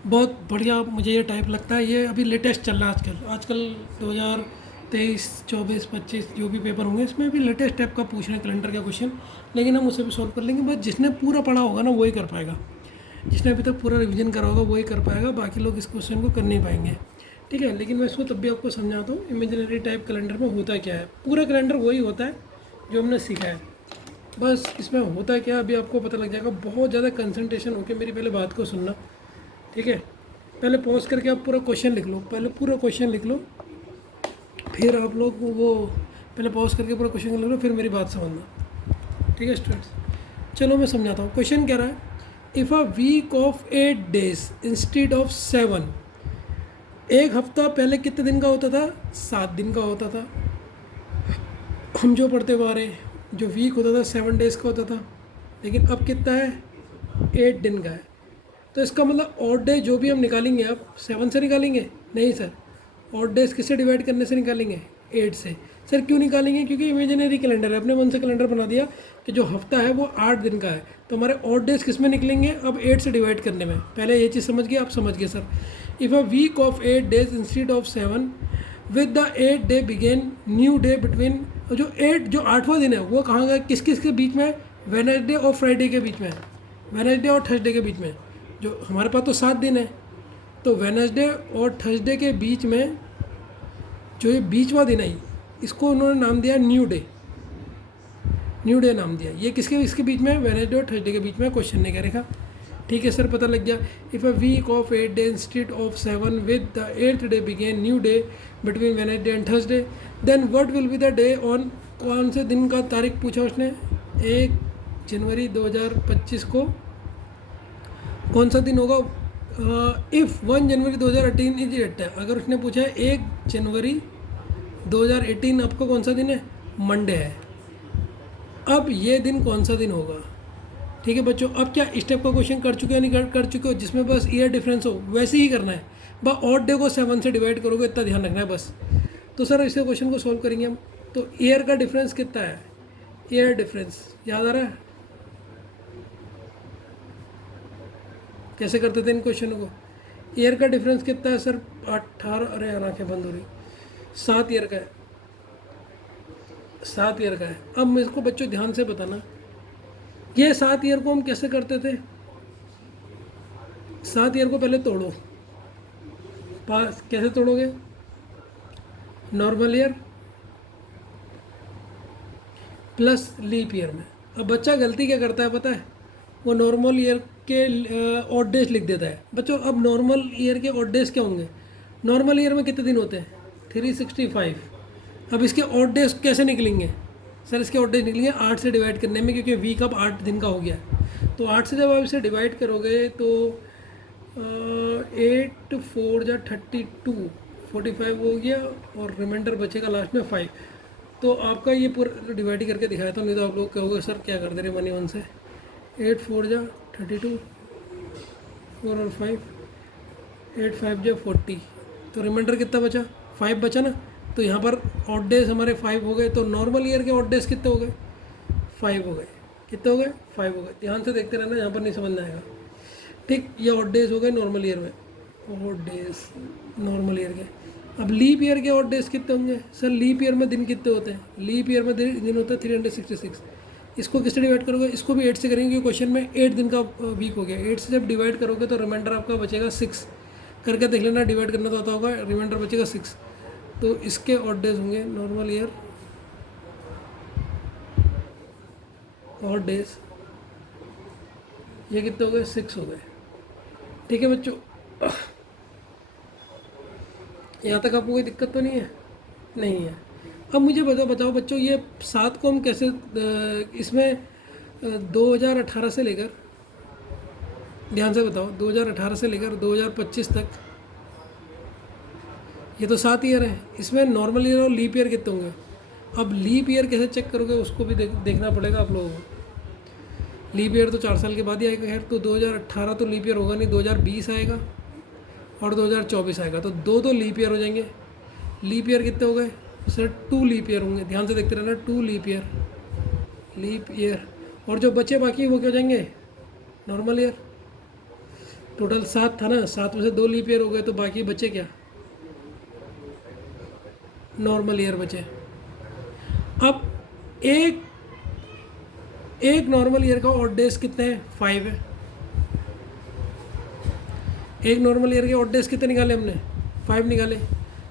बहुत बढ़िया मुझे ये टाइप लगता है, ये अभी लेटेस्ट चल रहा है आजकल 2023, 24, 25 जो भी पेपर होंगे इसमें भी लेटेस्ट टाइप का पूछ रहे हैं कैलेंडर का क्वेश्चन, लेकिन हम उसे भी सॉल्व कर लेंगे। बस जिसने पूरा पढ़ा होगा ना वही कर पाएगा, जिसने अभी तक पूरा रिवीजन करा होगा वही कर पाएगा, बाकी लोग इस क्वेश्चन को कर नहीं पाएंगे। ठीक है, लेकिन मैं इसको तब भी आपको समझाता हूँ इमेजिनरी टाइप कैलेंडर में होता क्या है। पूरा कैलेंडर वही होता है जो हमने सीखा है, बस इसमें होता क्या अभी आपको पता लग जाएगा। बहुत ज़्यादा कंसंट्रेशन होकर मेरी पहले बात को सुनना, ठीक है। पहले पॉज करके आप पूरा क्वेश्चन लिख लो, पहले पूरा क्वेश्चन लिख लो, फिर आप लोग वो पहले पॉज करके पूरा क्वेश्चन लिख लो, फिर मेरी बात समझना। ठीक है स्टूडेंट्स, चलो मैं समझाता हूँ। क्वेश्चन कह रहा है, if a week of 8 days instead of 7, एक हफ्ता पहले कितने दिन का होता था, 7 दिन का होता था। हम जो पढ़ते हुए आ रहे हैं, जो वीक होता था 7 डेज़ का होता था, लेकिन अब कितना है, 8 दिन का है। तो इसका मतलब ऑड डे जो भी हम निकालेंगे, अब 7 से निकालेंगे, नहीं सर, ऑड डेज किससे डिवाइड करने से निकालेंगे, 8 से। सर क्यों निकालेंगे, क्योंकि इमेजिनरी कैलेंडर है, अपने मन से कैलेंडर बना दिया कि जो हफ्ता है वो 8 दिन का है, तो हमारे ऑड डेज किस में निकलेंगे, अब 8 से डिवाइड करने में। पहले ये चीज़ समझ गए, आप समझ गए sir. If a week of 8 days instead of 7 with the 8 day begin new day between, जो 8वां दिन है वो कहाँ का, किस किस के बीच में, वेडनेसडे और फ्राइडे के बीच में, वेडनेसडे और थर्सडे के बीच में। जो हमारे पास तो 7 दिन है, तो वेडनेसडे और थर्सडे के बीच में जो ये बीचवा दिन है, इसको उन्होंने नाम दिया न्यू डे, न्यू डे नाम दिया। ये किसके इसके बीच में, वेडनेसडे और थर्सडे के बीच में, क्वेश्चन ने कह रखा। ठीक है सर, पता लग गया। If a week of 8 day instead of 7 with the 8th day begin new day between Wednesday and Thursday, then what will be the day on, कौन से दिन का तारीख पूछा उसने, 1 जनवरी 2025 को कौन सा दिन होगा। इफ़ 1 जनवरी 2018 इज डेट है, अगर उसने पूछा है 1 जनवरी 2018 आपको कौन सा दिन है, मंडे है। अब ये दिन कौन सा दिन होगा। ठीक है बच्चों, अब क्या स्टेप का क्वेश्चन कर चुके हो नहीं कर चुके हो, जिसमें बस ईयर डिफरेंस हो वैसे ही करना है, बस ऑड डे को 7 से डिवाइड करोगे, इतना ध्यान रखना है बस। तो सर इसे क्वेश्चन को सॉल्व करेंगे हम। तो ईयर का डिफरेंस कितना है, ईयर डिफरेंस याद आ रहा है, कैसे करते थे इन क्वेश्चनों को। ईयर का डिफरेंस कितना है सर, 18, अरे यार आँखें बंद हो रही, 7 ईयर का है, 7 ईयर का है। अब मेरे को बच्चों ध्यान से बताना, ये 7 ईयर को हम कैसे करते थे? 7 ईयर को पहले तोड़ो, पास कैसे तोड़ोगे? Normal year plus leap year में। अब बच्चा गलती क्या करता है पता है? वो नॉर्मल ईयर के ऑड डेज लिख देता है। बच्चों अब नॉर्मल ईयर के ऑड डेज क्या होंगे? नॉर्मल ईयर में कितने दिन होते हैं? 365। अब इसके ऑड डेज कैसे निकलेंगे? सर इसके ऑड डेज निकलेंगे 8 से डिवाइड करने में, क्योंकि वीक अब 8 दिन का हो गया है। तो 8 से जब आप इसे डिवाइड करोगे तो 8 4 जा 32, 45 हो गया और रिमाइंडर बचेगा लास्ट में 5। तो आपका ये पूरा डिवाइड ही करके दिखाया था, नहीं तो आप लोग कहोगे सर क्या कर दे रहे मनी वन से। 8 4 जा 32, 4 और 5, 8 5 जा 40। तो रिमाइंडर कितना बचा? 5 बचा ना। तो यहाँ पर ऑड डेज हमारे 5 हो गए। तो नॉर्मल ईयर के ऑड डेज कितने हो गए? 5 हो गए। कितने हो गए? 5 हो गए। ध्यान से देखते रहना, यहाँ पर नहीं समझना आएगा। ठीक, ये ऑड डेज हो गए नॉर्मल ईयर में, ऑड डेज नॉर्मल ईयर के। अब लीप ईयर के ऑड डेज कितने होंगे? सर लीप ईयर में दिन कितने होते हैं? लीप ईयर में दिन होता है 366। इसको किससे डिवाइड करोगे? इसको भी 8 से करेंगे, क्योंकि क्वेश्चन में 8 दिन का वीक हो गया। 8 से जब डिवाइड करोगे तो रिमाइंडर आपका बचेगा 6। करके देख लेना, डिवाइड करना तो आता होगा, रिमाइंडर बचेगा 6। तो इसके ऑड डेज होंगे नॉर्मल ईयर ऑड डेज, ये कितने हो गए? 6 हो गए। ठीक है बच्चों, यहाँ तक आपको कोई दिक्कत तो नहीं है? नहीं है। अब मुझे बताओ बच्चों, ये 7 को हम कैसे इसमें 2018 से लेकर, ध्यान से बताओ, 2018 से लेकर 2025 तक, ये तो 7 ईयर है। इसमें नॉर्मल ईयर और लीप ईयर कितने होंगे? अब लीप ईयर कैसे चेक करोगे उसको भी देखना पड़ेगा आप लोगों को। लीप ईयर तो 4 साल के बाद ही आएगा। खैर, तो 2018 तो लीप ईयर होगा नहीं, 2020 आएगा और 2024 आएगा। तो दो लीप ईयर हो जाएंगे। लीप ईयर कितने हो गए? सर 2 लीप ईयर होंगे। ध्यान से देखते रहना, 2 लीप ईयर। और जो बचे बाकी वो क्या हो जाएंगे? Normal year. टोटल 7 था ना, 7 में से 2 लीप ईयर हो गए, तो बाकी बचे क्या? नॉर्मल ईयर बचे। अब एक नॉर्मल ईयर का ऑड डेज कितने हैं? 5 है। एक नॉर्मल ईयर के ऑड डेज कितने निकाले हमने? 5 निकाले।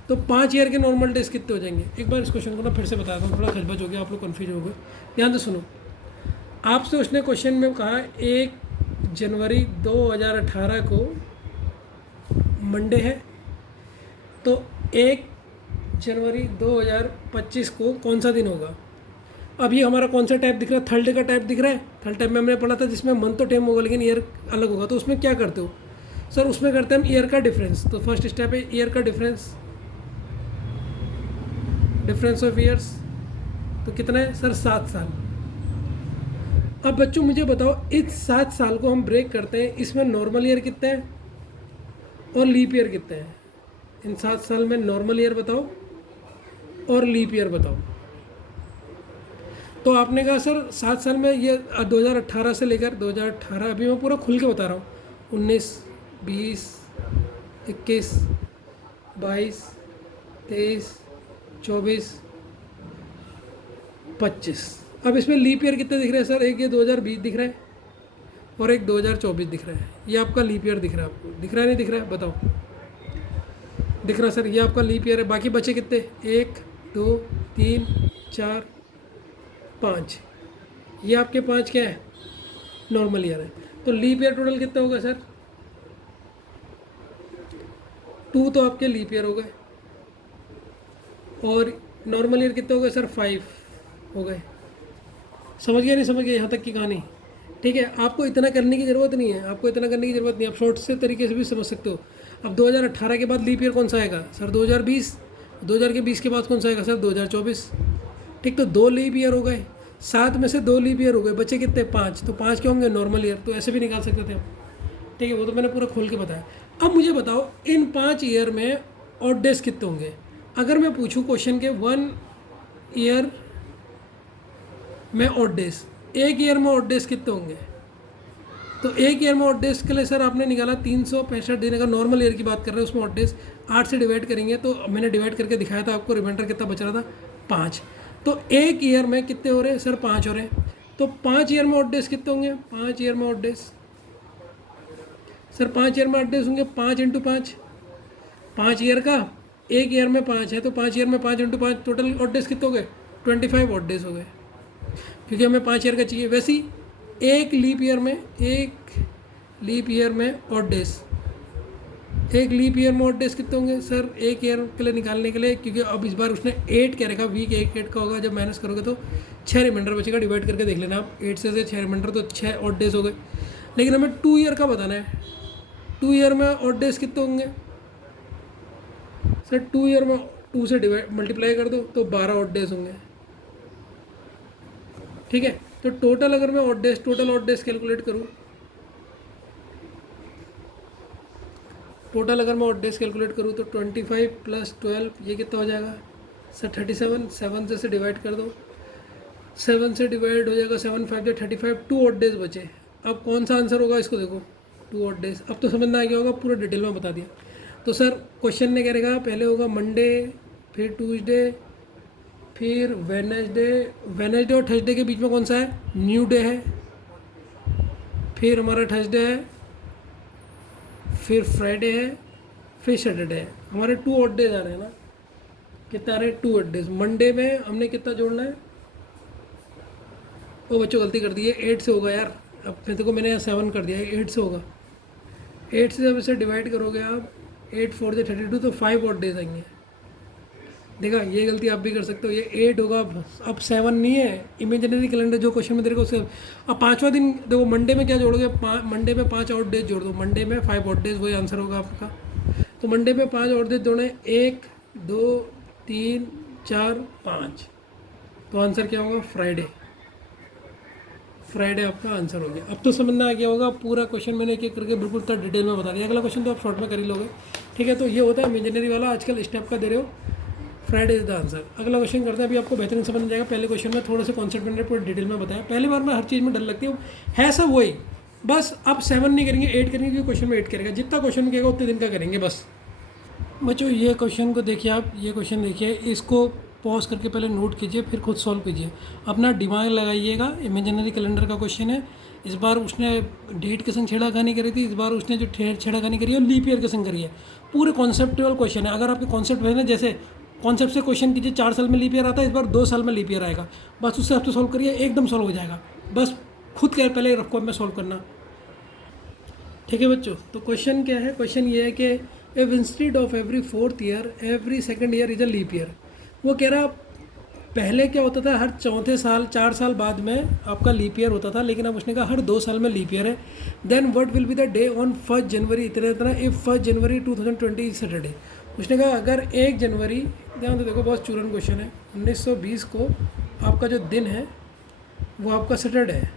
तो 5 ईयर के नॉर्मल डेज कितने हो जाएंगे? एक बार इस क्वेश्चन को ना फिर से बताता हूँ, थोड़ा खजबज हो गया, आप लोग कन्फ्यूज हो गए। ध्यान से सुनो। आपसे उसने क्वेश्चन में कहा 1 जनवरी 2018 को मंडे है, तो 1 जनवरी 2025 को कौन सा दिन होगा? अब ये हमारा कौन सा टाइप दिख रहा है? थर्ड डे का टाइप दिख रहा है। थर्ड टाइप में हमने पढ़ा था जिसमें मंथ तो टाइम होगा लेकिन ईयर अलग होगा। तो उसमें क्या करते हो? सर उसमें करते हैं हम ईयर का डिफरेंस। तो फर्स्ट स्टेप है ईयर का डिफरेंस ऑफ ईयर्स। तो कितना है सर? 7 साल। अब बच्चों मुझे बताओ, इस 7 साल को हम ब्रेक करते हैं, इसमें नॉर्मल ईयर कितने हैं और लीप ईयर कितने हैं? इन 7 साल में नॉर्मल ईयर बताओ और लीप ईयर बताओ। तो आपने कहा सर 7 साल में ये 2018 से लेकर 2018, अभी मैं पूरा खुल के बता रहा हूँ, 19 20 21 22 23 24 25। अब इसमें लीप ईयर कितने दिख रहे हैं सर? एक ये 2020 दिख रहा है और एक 2024 दिख रहा है। ये आपका लीप ईयर दिख रहा है। आपको दिख रहा है नहीं दिख रहा है? बताओ। दिख रहा है सर, ये आपका लीप ईयर है। बाकी बचे कितने? 1 2 3 4 5। ये आपके 5 क्या है? नॉर्मल ईयर है। तो लीप ईयर टोटल कितना होगा सर? 2 तो आपके लीप ईयर हो गए और नॉर्मल ईयर कितने हो गए सर? 5 हो गए। समझ गया नहीं समझ गया यहाँ तक की कहानी? ठीक है, आपको इतना करने की ज़रूरत नहीं है, आपको इतना करने की ज़रूरत नहीं है। आप शॉर्ट से तरीके से भी समझ सकते हो। अब 2018 के बाद लीप ईयर कौन सा आएगा सर? 2020। 2020 के बाद कौन सा आएगा सर? 2024। ठीक, तो 2 लीप ईयर हो गए। 7 में से 2 लीप ईयर हो गए, बचे कितने? 5। तो 5 क्या होंगे? Normal year. तो ऐसे भी निकाल सकते थे हम। ठीक है, वो तो मैंने पूरा खोल के बताया। अब मुझे बताओ इन 5 ईयर में ऑड डेज कितने होंगे? अगर मैं पूछूं क्वेश्चन के 1 ईयर में ऑड डेज, 1 ईयर में ऑड डेज कितने होंगे? तो 1 ईयर में ऑड डेज के लिए सर आपने निकाला 365 दिन। अगर नॉर्मल ईयर की बात कर रहे हैं उसमें ऑड डेज 8 से डिवाइड करेंगे, तो मैंने डिवाइड करके दिखाया था आपको, रिमाइंडर कितना बच रहा था? 5। तो 1 ईयर में कितने हो रहे हैं सर? 5 हो रहे हैं। तो 5 ईयर में ऑड डेज कितने होंगे? 5 ईयर में ऑड डेज, सर 5 ईयर में ऑड डेज होंगे 5 इंटू 5, 5 ईयर का, एक ईयर में 5 है तो 5 ईयर में 5 इंटू 5, टोटल ऑड डेज कितने हो गए? 25 ऑड डेज हो गए, क्योंकि हमें 5 ईयर का चाहिए। वैसे ही एक लीप ईयर में, एक लीप ईयर में ऑड डेज, एक लीप ईयर में ऑड डेज कितने होंगे? सर एक ईयर के लिए निकालने के लिए, क्योंकि अब इस बार उसने 8 क्या रखा, वीक 8 का होगा, जब माइनस करोगे तो 6 रिमाइंडर बचेगा, डिवाइड करके देख लेना आप, 8 से 6 रिमाइंडर तो 6 ऑड डेज हो गए। लेकिन हमें 2 ईयर का बताना है, 2 ईयर में ऑड डेज कितने होंगे? सर 2 ईयर में 2 से डिवाइड मल्टीप्लाई कर दो तो 12 ऑड डेज होंगे, ठीक है। तो टोटल अगर मैं टोटल ऑड डेज कैलकुलेट करूँ, टोटल अगर मैं ऑड डेज कैलकुलेट करूँ तो 25 + 12 ये कितना हो जाएगा? सर 37, 7 से डिवाइड कर दो, 7 से डिवाइड हो जाएगा, 7 5 या 35, 2 ऑड डेज बचे। अब कौन सा आंसर होगा इसको देखो, 2 ऑड डेज। अब तो समझ में आ गया होगा, पूरा डिटेल में बता दिया। तो सर क्वेश्चन ने क्या रहेगा, पहले होगा मंडे, फिर ट्यूसडे, फिर वेडनेसडे और थर्सडे के बीच में कौन सा है? न्यू डे है, फिर हमारा थर्सडे है, फिर फ्राइडे है, फिर सैटरडे है। हमारे 2 ऑड डेज आ रहे हैं ना, कितना आ रहे हैं? 2 ऑड डेज। मंडे में हमने कितना जोड़ना है? वो बच्चों गलती कर दी है, 8 से होगा यार, अब देखो मैंने यहाँ 7 कर दिया है, 8 से होगा। 8 से जब इसे डिवाइड करोगे आप, 8 4 से 32, तो 5 ऑड डेज आएंगे। देखा, ये गलती आप भी कर सकते हो, ये 8 होगा, अब 7 नहीं है, इमेजिनरी कैलेंडर जो क्वेश्चन में तेरे को। अब 5वां दिन देखो, मंडे में क्या जोड़ोगे? मंडे में 5 ऑड डेज जोड़ दो, मंडे में 5 ऑड डेज, वही आंसर होगा आपका। तो मंडे में 5 ऑड डेज जोड़े, 1 2 3 4 5, तो आंसर क्या होगा? फ्राइडे। फ्राइडे आपका आंसर हो गया। अब तो समझ में आ गया होगा, पूरा क्वेश्चन मैंने एक एक करके बिल्कुल इतना डिटेल में बता दिया। अगला क्वेश्चन तो आप शॉर्ट में कर ही लोगे, ठीक है। तो ये होता है इमेजिनरी वाला, आजकल स्टेप का दे रहे हो, फ्राइडे इज द आंसर। अगला क्वेश्चन करते हैं, अभी आपको बेहतरीन समझ में जाएगा। पहले क्वेश्चन में थोड़ा सा कॉन्सेप्ट मैंने पूरा डिटेल में बताया, पहली बार में हर चीज़ में डर लगती है सब वही, बस अब 7 नहीं करेंगे, 8 करेंगे, क्योंकि क्वेश्चन में 8 करेगा, जितना क्वेश्चन कहेगा उतने दिन का करेंगे बस। बच्चों ये क्वेश्चन को देखिए आप, ये क्वेश्चन देखिए, इसको पॉज करके पहले नोट कीजिए, फिर खुद सॉल्व कीजिए, अपना दिमाग लगाइएगा। इमेजिनरी कैलेंडर का क्वेश्चन है, इस बार उसने डेट के संग छेड़खानी करी थी, इस बार उसने जो छेड़खानी करी है लीप ईयर के संग करी है। पूरे कॉन्सेप्टुअल क्वेश्चन है, अगर आपके कॉन्सेप्ट है ना, जैसे कॉन्सेप्ट से क्वेश्चन कीजिए, 4 साल में लीप ईयर आता है, इस बार 2 साल में लीप ईयर आएगा, बस उससे आप तो सॉल्व करिए, एकदम सॉल्व हो जाएगा। बस खुद क्या पहले रखो में सॉल्व करना, ठीक है बच्चों। तो क्वेश्चन क्या है? क्वेश्चन ये है कि if instead of every 4th year every 2nd year is a leap year. वो कह रहा पहले क्या होता था, हर चौथे साल 4 साल बाद में आपका लीप ईयर होता था, लेकिन अब उसने कहा हर 2 साल में लीप ईयर है। Then what will be the day on 1 January इतना इतना इफ 1 जनवरी 2020 सैटरडे। उसने कहा अगर 1 जनवरी, ध्यान तो देखो बहुत चूरन क्वेश्चन है, 1920 को आपका जो दिन है वो आपका सैटरडे है।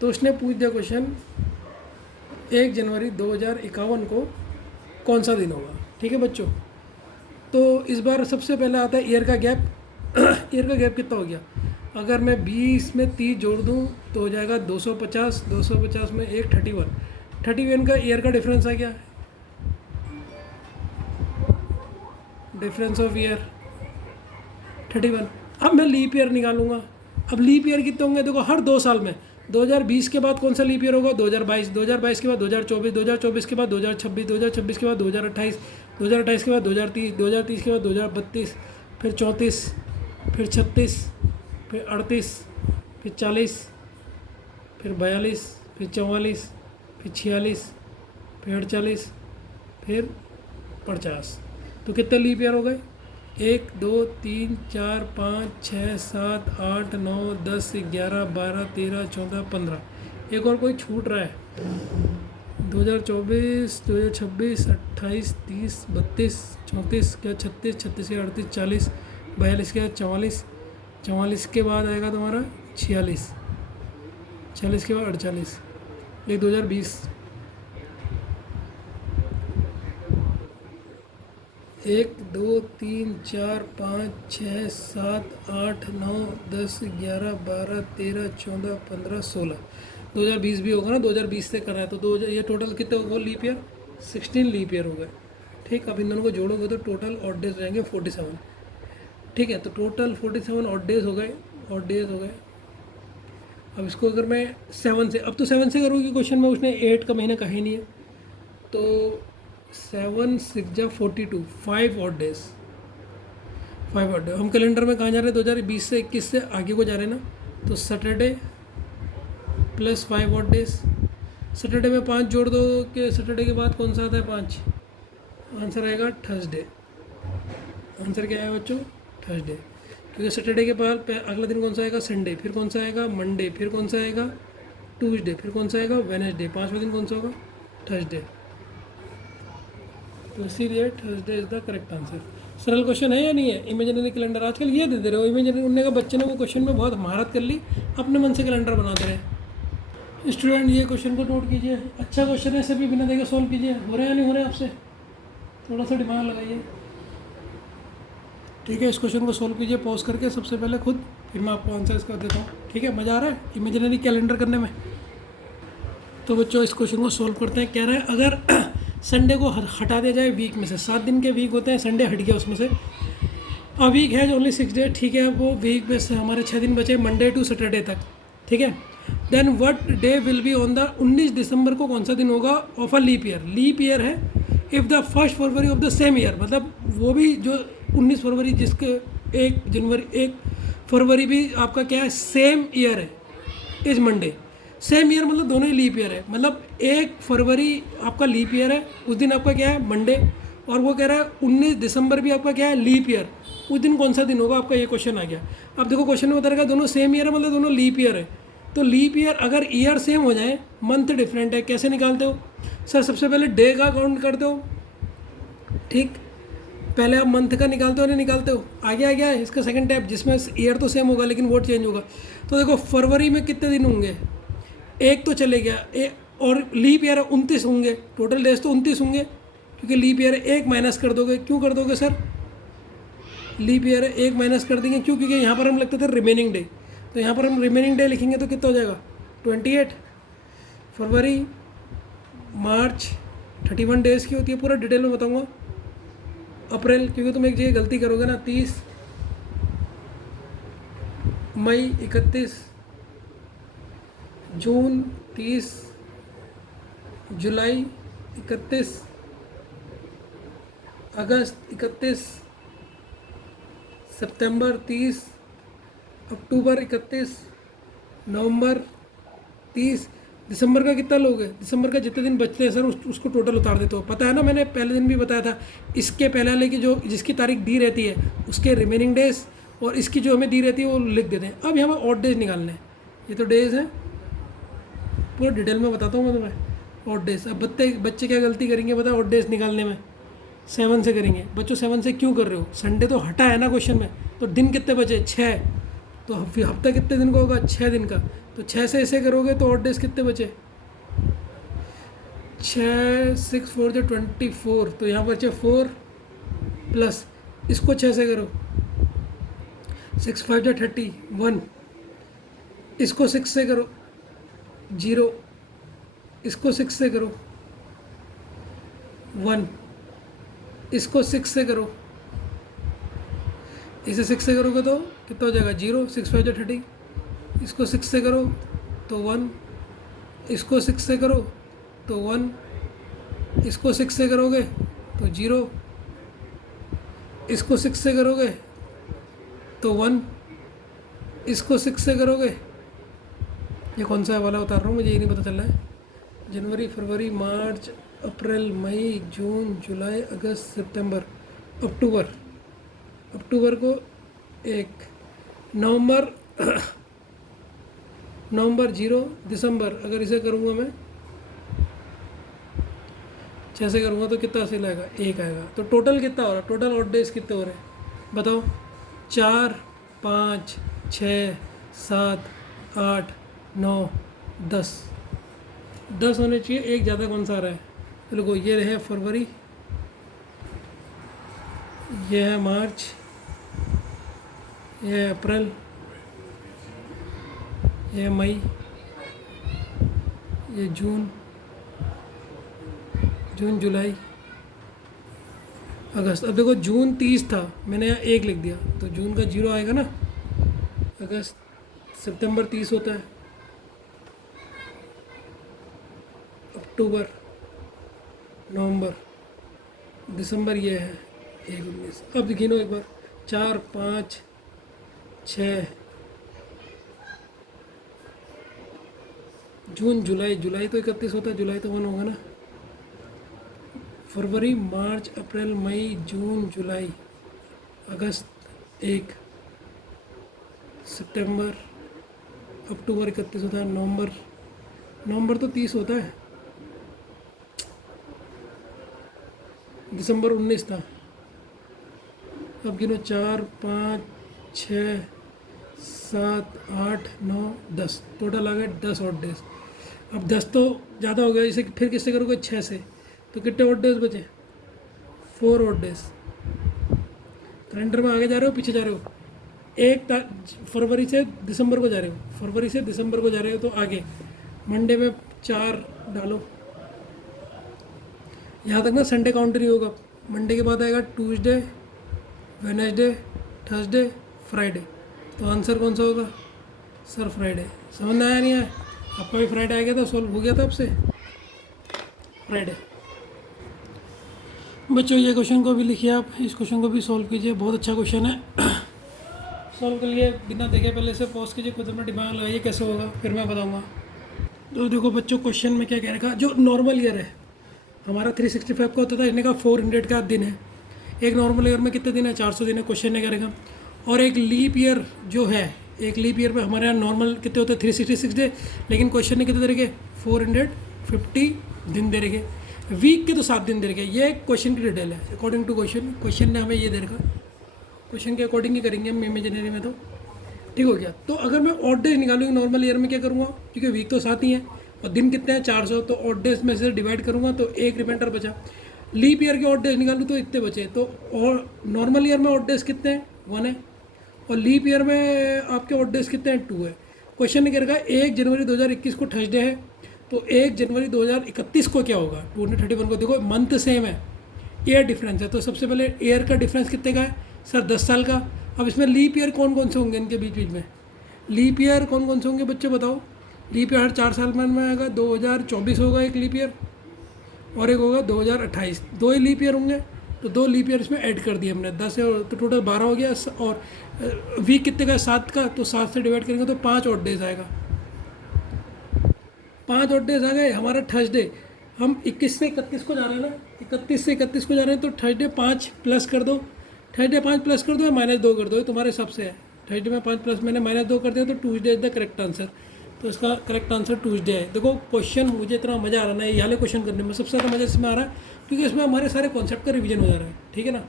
तो उसने पूछ दिया क्वेश्चन 1 जनवरी 2051 को कौन सा दिन होगा, ठीक है बच्चों। तो इस बार सबसे पहले आता है ईयर का गैप। ईयर का गैप कितना हो गया? अगर मैं 20 में 30 जोड़ दूं तो हो जाएगा 250, 250 में 1 31, 31 का ईयर का डिफरेंस आ गया, डिफरेंस ऑफ ईयर 31। अब मैं लीप ईयर निकालूंगा। अब लीप ईयर कितने होंगे? देखो हर 2 साल में, 2020 के बाद कौन सा लीप ईयर होगा? 2022, 2022 के बाद 2024, 2024 के बाद 2026, 2026 के बाद 2028, 2028 के बाद 2030, 2030 के बाद 2032, फिर 34, फिर 36, फिर 38, फिर 40, फिर 42, फिर 44, फिर 46, फिर 48, फिर 50। तो कितने लीप ईयर हो गए? 1 2 3 4 5 6 7 8 9 10 11 12 13 14 15। एक और कोई छूट रहा है? 2024, 2026, 28, 30, 32, 34 क्या 36, 36 के 38, 40, 42 के 44, 44 के बाद आएगा तुम्हारा 46, 46 के बाद 48, ये 2020। 1 2 3 4 5 6 7 8 9 10 11 12 13 14 15 16, 2020 भी होगा ना, 2020 से कर रहा है तो 2000, ये टोटल कितने हो गए लीप ईयर? 16 लीप ईयर हो गए, ठीक। अब इन दोनों को जोड़ोगे तो टोटल ऑड डेज हो जाएंगे 47, ठीक है। तो टोटल 47 ऑड डेज हो गए, ऑड डेज हो गए। अब इसको अगर मैं 7 से, अब तो 7 से करूँगी क्वेश्चन में, उसने 8 का महीना कहा ही नहीं है, तो 7 6 जा 42, 5 ऑड डेज, 5 ऑड डेज। हम कैलेंडर में कहाँ जा रहे हैं, 2020 से 21 से आगे को जा रहे हैं ना, तो Saturday plus 5 odd days. Saturday में 5 जोड़ दो कि सैटरडे के बाद कौन सा आता है 5, आंसर आएगा थर्सडे। आंसर क्या है बच्चों, थर्सडे, क्योंकि सैटरडे के बाद अगला दिन कौन सा आएगा, संडे, फिर कौन सा आएगा, मंडे, फिर कौन सा आएगा, ट्यूसडे, फिर कौन सा आएगा, वेडनेसडे, 5वां दिन कौन सा होगा, थर्सडे। तो इसीलिए Thursday is the correct answer. सरल क्वेश्चन है या नहीं है। इमेजिनरी कैलेंडर आजकल ये दे रहे हो, इमेजिनरी, उनने का बच्चे ने वो क्वेश्चन में बहुत महारत कर ली, अपने मन से कैलेंडर बना दे रहे हैं। स्टूडेंट ये क्वेश्चन को नोट कीजिए, अच्छा क्वेश्चन है, सभी बिना देखे सॉल्व कीजिए। हो रहे हैं या नहीं हो रहे आपसे, थोड़ा सा दिमाग लगाइए, ठीक है। इस क्वेश्चन को सॉल्व कीजिए पॉज करके सबसे पहले खुद, फिर मैं आपको आंसर इसका देता हूँ, ठीक है। मज़ा आ रहा है इमेजिनरी कैलेंडर करने में। तो बच्चों इस क्वेश्चन को सॉल्व करते हैं। कह रहे हैं अगर संडे को हटा दिया जाए वीक में से, 7 दिन के वीक होते हैं, संडे हट गया उसमें से, अ वीक है जो ओनली 6 डे, ठीक है। वो वीक में से हमारे 6 दिन बचे, मंडे टू सैटरडे तक, ठीक है। Then what day will be on the 19 December को कौन सा दिन होगा of a leap year. Leap year है if the 1 February of the same year, मतलब वो भी जो 19 फरवरी जिसके 1 फरवरी भी आपका क्या है, सेम ईयर है, इज मंडे। सेम ईयर मतलब दोनों ही लीप ईयर है, मतलब 1 फरवरी आपका लीप ईयर है, उस दिन आपका क्या है, मंडे। और वो कह रहा है 19 दिसंबर भी आपका क्या है, लीप ईयर, उस दिन कौन सा दिन होगा, आपका ये क्वेश्चन आ गया। अब देखो क्वेश्चन में बता रखा है दोनों सेम ईयर है, मतलब दोनों लीप ईयर है। तो लीप ईयर अगर ईयर सेम हो जाए, मंथ डिफरेंट है, कैसे निकालते हो सर? सबसे पहले डे का काउंट करते हो, ठीक, पहले आप मंथ का निकालते हो, नहीं निकालते हो, आ गया है इसका सेकंड टैप, जिसमें ईयर तो सेम होगा लेकिन वोट चेंज होगा। तो देखो फरवरी में कितने दिन होंगे, 1 तो चले गया, और लीप ईयर 29 होंगे, टोटल डेज तो 29 होंगे, क्योंकि लीप ईयर 1 माइनस कर दोगे। क्यों कर दोगे सर? लीप ईयर 1 माइनस कर देंगे, क्यों? क्योंकि यहाँ पर हम लगते थे रिमेनिंग डे, तो यहाँ पर हम रिमेनिंग डे लिखेंगे तो कितना हो जाएगा, 28। फरवरी, मार्च 31 डेज़ की होती है, पूरा डिटेल में बताऊँगा। अप्रैल, क्योंकि तुम एक जगह गलती करोगे ना, 30, मई 31, जून 30, जुलाई 31, अगस्त 31, सितंबर 30, अक्टूबर 31, नवंबर 30, दिसंबर का कितना लोगे? दिसंबर का जितने दिन बचते हैं सर उसको टोटल उतार देते हो। पता है ना, मैंने पहले दिन भी बताया था, इसके पहले वाले की जो जिसकी तारीख दी रहती है उसके रिमेनिंग डेज, और इसकी जो हमें दी रहती है वो लिख देते हैं। अब यहाँ पर ऑड डेज निकालने हैं, ये तो डेज हैं, पूरा डिटेल में बताता हूँ मैं तुम्हें ऑड डेज। अब बच्चे क्या गलती करेंगे पता है ऑड डेज निकालने में? 7 से करेंगे। बच्चों 7 से क्यों कर रहे हो? संडे तो हटा है ना क्वेश्चन में, तो दिन कितने बचे? 6, तो हफ्ता कितने दिन का होगा? 6 दिन का। तो 6 से ऐसे करोगे तो ऑड डेज कितने बचे? 6 6 4 जो 24, तो यहाँ बचे 4 प्लस इसको 6 से करो, 6 5 जो 31, इसको 6 से करो 0, इसको 6 से करो 1, इसको 6 से करो, इसे 6 से करोगे तो कितना हो जाएगा? 0, 6 5 जो 30, इसको 6 से करो तो 1, इसको 6 से करो तो 1, इसको 6 से करोगे तो 0, इसको 6 से करोगे तो 1, इसको 6 से करोगे, ये कौन सा वाला उतार रहा हूँ मुझे ये नहीं पता चल रहा है। जनवरी, फरवरी, मार्च, अप्रैल, मई, जून, जुलाई, अगस्त, सितंबर, अक्टूबर को 1, नवंबर 0, दिसंबर अगर इसे करूँगा मैं 6 से करूँगा तो कितना से आएगा? 1 आएगा। तो टोटल कितना हो रहा है? टोटल ऑड डेज कितने हो रहे हैं बताओ? 4 5 6 7 8 9 10 होने चाहिए, एक ज़्यादा कौन सा आ रहा है? चलो ये है फरवरी, ये है मार्च, ये है अप्रैल, ये है मई, ये जून जुलाई, अगस्त। अब देखो जून 30 था, मैंने यहाँ 1 लिख दिया तो जून का 0 आएगा ना, अगस्त सितंबर 30 होता है, अक्टूबर, नवंबर, दिसंबर ये है 1 19। अब गिनो एक बार, 4 5 6, जून जुलाई, जुलाई तो 31 होता है, जुलाई तो 1 होगा ना। फरवरी मार्च अप्रैल मई जून जुलाई अगस्त 1, सितंबर, अक्टूबर 31 होता है, नवंबर, नवंबर तो 30 होता है, दिसंबर 19 था। अब गिनो, 4 5 6 7 8 9 10, टोटल आ गए 10 ऑड डेज। अब 10 तो ज़्यादा हो गया, इसे फिर किससे करोगे, 6 से, तो कितने ऑड डेज बचे, 4 ऑड डेज। कैलेंडर में आगे जा रहे हो पीछे जा रहे हो, फरवरी से दिसंबर को जा रहे हो, फरवरी से दिसंबर को जा रहे हो तो आगे मंडे में 4 डालो। यहाँ तक ना संडे काउंट नहीं होगा, मंडे के बाद आएगा ट्यूसडे, वेडनेसडे, थर्सडे, फ्राइडे। तो आंसर कौन सा होगा सर, फ्राइडे। समझ में आया नहीं आया, आपका भी फ्राइडे आ गया था, सॉल्व हो गया था आपसे फ्राइडे। बच्चों ये क्वेश्चन को भी लिखिए आप, इस क्वेश्चन को भी सॉल्व कीजिए, बहुत अच्छा क्वेश्चन है। सॉल्व के लिए बिना देखे पहले से पॉज कीजिए, खुद अपना दिमाग लगाइए कैसे होगा, फिर मैं बताऊंगा। तो देखो बच्चों, क्वेश्चन में क्या कह रखा, जो नॉर्मल ईयर है हमारा 365 का होता था, इन्हें का 400 का दिन है। एक नॉर्मल ईयर में कितने दिन है, 400 दिन है, क्वेश्चन ने क्या रखा। और एक लीप ईयर जो है, एक लीप ईयर में हमारे यहाँ नॉर्मल कितने होते हैं, 366 डे, लेकिन क्वेश्चन ने कितने दे रखे, 450 दिन दे रखे। वीक के तो 7 दिन दे रखे। ये क्वेश्चन की डिटेल है, अकॉर्डिंग टू क्वेश्चन ने हमें ये दे रखा, क्वेश्चन के अकॉर्डिंग ही करेंगे हम इमेजिनरी में। तो ठीक हो गया। तो अगर मैं ऑड डेज निकालूंगी नॉर्मल ईयर में, क्या करूँगा, क्योंकि वीक तो 7 ही है और दिन कितने हैं 400, तो ऑड डेज में से डिवाइड करूँगा तो एक रिमाइंडर बचा। लीप ईयर के ऑड डेज निकालूँ तो इतने बचे। तो और नॉर्मल ईयर में ऑड डेज कितने हैं, 1 है, और लीप ईयर में आपके ऑड डेज कितने हैं, 2 है। क्वेश्चन ने क्या रखा, 1 जनवरी 2021 को थर्सडे है, तो 1 जनवरी 2031 को क्या होगा, 231 को। देखो मंथ सेम है, ईयर डिफरेंस है, तो सबसे पहले ईयर का डिफरेंस कितने का है सर, 10 साल का। अब इसमें लीप ईयर कौन कौन से होंगे इनके बीच बीच में, लीप ईयर कौन कौन से होंगे बच्चे बताओ। लीप ईयर हर 4 साल में आएगा, 2024 होगा एक लीप ईयर, और एक होगा 2028, 2 ही लीप ईयर होंगे। तो 2 लीप ईयर इसमें ऐड कर दिए हमने, 10 है, तो टोटल 12 हो गया। और वीक कितने का है, 7 का, तो 7 से डिवाइड करेंगे तो 5 ऑड डेज आएगा, 5 ऑड डेज आ गए। हमारा थर्सडे, हम 21 से 31 को जा रहे हैं ना, 31 से 31 को जा रहे हैं, तो थर्सडे 5 प्लस कर दो, थर्सडे 5 प्लस कर दो या -2 कर दो, ये तुम्हारे हिसाब से है। थर्सडे में 5 प्लस मैंने -2 कर दिया, तो Tuesday is the correct answer. तो इसका करेक्ट आंसर ट्यूसडे है। देखो क्वेश्चन मुझे इतना मज़ा आ रहा है, ये वाले क्वेश्चन करने में सबसे ज़्यादा मज़ा इसमें आ रहा है, क्योंकि इसमें हमारे सारे कॉन्सेप्ट का रिवीजन हो जा रहा है। ठीक है ना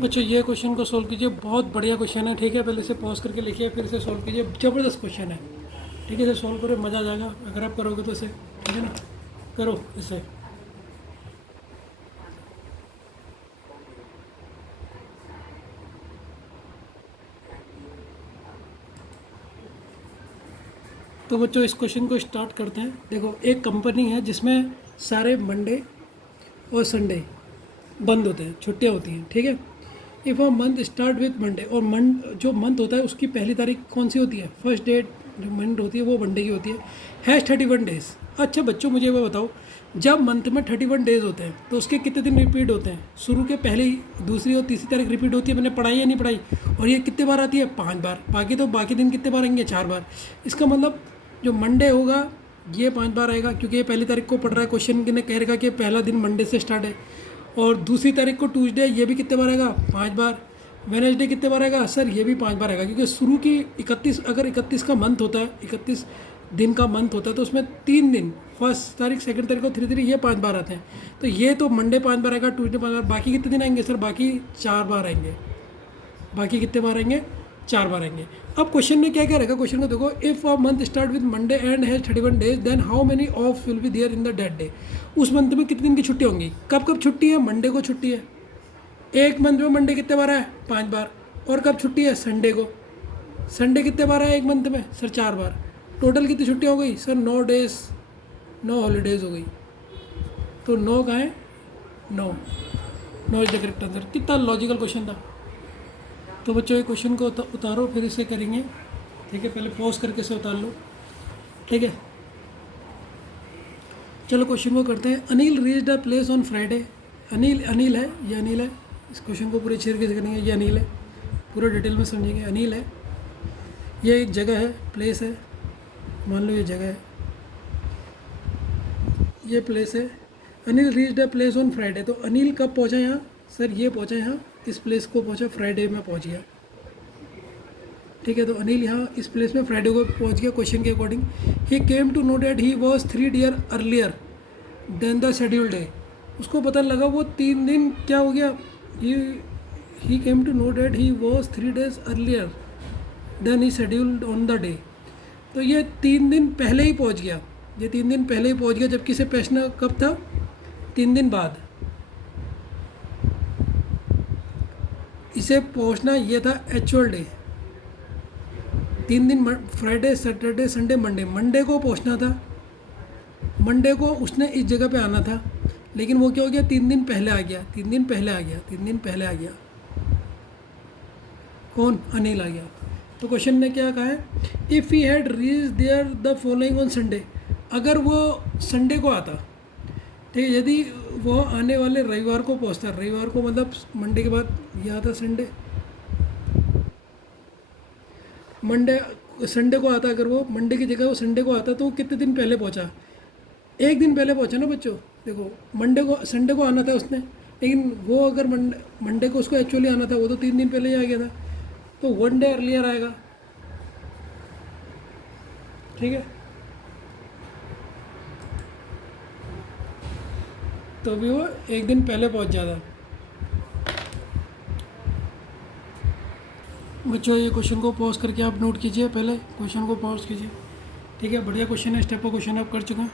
बच्चों, ये क्वेश्चन को सोल्व कीजिए, बहुत बढ़िया क्वेश्चन है। ठीक है, पहले इसे पॉज करके लिखिए, फिर इसे सोल्व कीजिए, ज़बरदस्त क्वेश्चन है। ठीक है, इसे सोल्व करो, मज़ा आ जाएगा अगर आप करोगे तो इसे। ठीक है ना, करो इसे। तो बच्चों इस क्वेश्चन को स्टार्ट करते हैं। देखो एक कंपनी है जिसमें सारे मंडे और संडे बंद होते हैं, छुट्टियां होती हैं। ठीक है, if a month start with Monday, और जो मंथ होता है उसकी पहली तारीख कौन सी होती है, फर्स्ट डेट जो मंथ होती है वो मंडे की होती है, हैज़ 31 डेज। अच्छा बच्चों मुझे वो बताओ, जब मंथ में 31 डेज होते हैं तो उसके कितने दिन रिपीट होते हैं, शुरू के पहली, दूसरी और तीसरी तारीख रिपीट होती है, मैंने पढ़ाई या नहीं पढ़ाई, और ये कितने बार आती है, 5 बार। बाकी दिन कितने बार आएंगे, 4 बार। इसका मतलब जो मंडे होगा ये 5 बार आएगा, क्योंकि ये पहली तारीख को पढ़ रहा है, क्वेश्चन ने कह रखा कि पहला दिन मंडे से स्टार्ट है। और दूसरी तारीख को ट्यूसडे, ये भी कितने बार आएगा, 5 बार। वेडनेसडे कितने बार आएगा सर, ये भी 5 बार आएगा, क्योंकि शुरू की 31, अगर 31 का मंथ होता है, 31 दिन का मंथ होता है, तो उसमें 3 दिन, फर्स्ट तारीख, सेकंड तारीख को 3 ये 5 बार आते हैं। तो ये तो मंडे 5 बार आएगा, ट्यूसडे 5 बार, बाकी कितने दिन आएंगे सर, बाकी 4 बार आएंगे। बाकी कितने बार आएंगे, 4 बार आएंगे। अब क्वेश्चन ने क्या क्या रखा, क्वेश्चन को देखो, if a month start with Monday and has 31 days, then how many of will be there in the date day. उस मंथ में कितने दिन की छुट्टी होंगी, कब कब छुट्टी है, मंडे को छुट्टी है, एक मंथ में मंडे कितने बार है, 5 बार। और कब छुट्टी है, संडे को। संडे कितने बार है एक मंथ में सर, 4 बार। टोटल कितनी छुट्टी हो गई सर, 9 डेज, 9 हॉलीडेज हो गई। तो 9 कहाँ है, 9 इज द करेक्ट आंसर। कितना लॉजिकल क्वेश्चन था। तो बच्चों ये क्वेश्चन को उतारो, फिर इसे करेंगे ठीक है, पहले पॉज करके से उतार लो। ठीक है, चलो क्वेश्चन को करते हैं। Anil reached a place on Friday. Anil है, ये अनिल है। इस क्वेश्चन को पूरे शेयर कैसे करेंगे, ये अनिल है, पूरे डिटेल में समझेंगे। अनिल है, ये एक जगह है, प्लेस है, मान लो ये जगह है, ये प्लेस है। Anil reached a place on Friday, तो अनिल कब पहुंचा यहाँ? सर ये पहुंचा यहाँ, इस प्लेस को पहुंचा फ्राइडे में पहुंच गया। ठीक है, तो अनिल यहाँ इस प्लेस में फ्राइडे को पहुंच गया। क्वेश्चन के according, he came to know that he was 3 days earlier than the schedule day. उसको पता लगा वो 3 दिन क्या हो गया, he came to know that he was 3 days earlier than he scheduled on the day. तो ये 3 दिन पहले ही पहुंच गया, ये 3 दिन पहले ही पहुंच गया, जबकि इसे पहुंचना कब था? 3 दिन बाद। इसे पहुंचना ये था एक्चुअल डे। 3 दिन, Friday Saturday Sunday Monday, Monday को पहुंचना था, मंडे को उसने इस जगह पे आना था, लेकिन वो क्या हो गया, 3 दिन पहले आ गया, 3 दिन पहले आ गया, 3 दिन पहले आ गया। कौन? अनिल आ गया। तो क्वेश्चन ने क्या कहा है, if he had reach there the following on Sunday, अगर वो संडे को आता, ठीक है, यदि वो आने वाले रविवार को पहुंचता, रविवार को मतलब मंडे के बाद ये आता संडे, मंडे संडे को आता, अगर वो मंडे की जगह वो संडे को आता, तो वो कितने दिन पहले पहुंचा? 1 दिन पहले पहुंचा ना बच्चों। देखो मंडे को, संडे को आना था उसने, लेकिन वो अगर मंडे को उसको एक्चुअली आना था, वो तो 3 दिन पहले ही आ गया था, तो 1 डे अर्लियर आएगा। ठीक है, तो भी वो 1 दिन पहले पहुंच जाता। बच्चों ये क्वेश्चन को पॉज करके आप नोट कीजिए, पहले क्वेश्चन को पॉज कीजिए। ठीक है, बढ़िया क्वेश्चन है, स्टेप पर क्वेश्चन आप कर चुके हैं।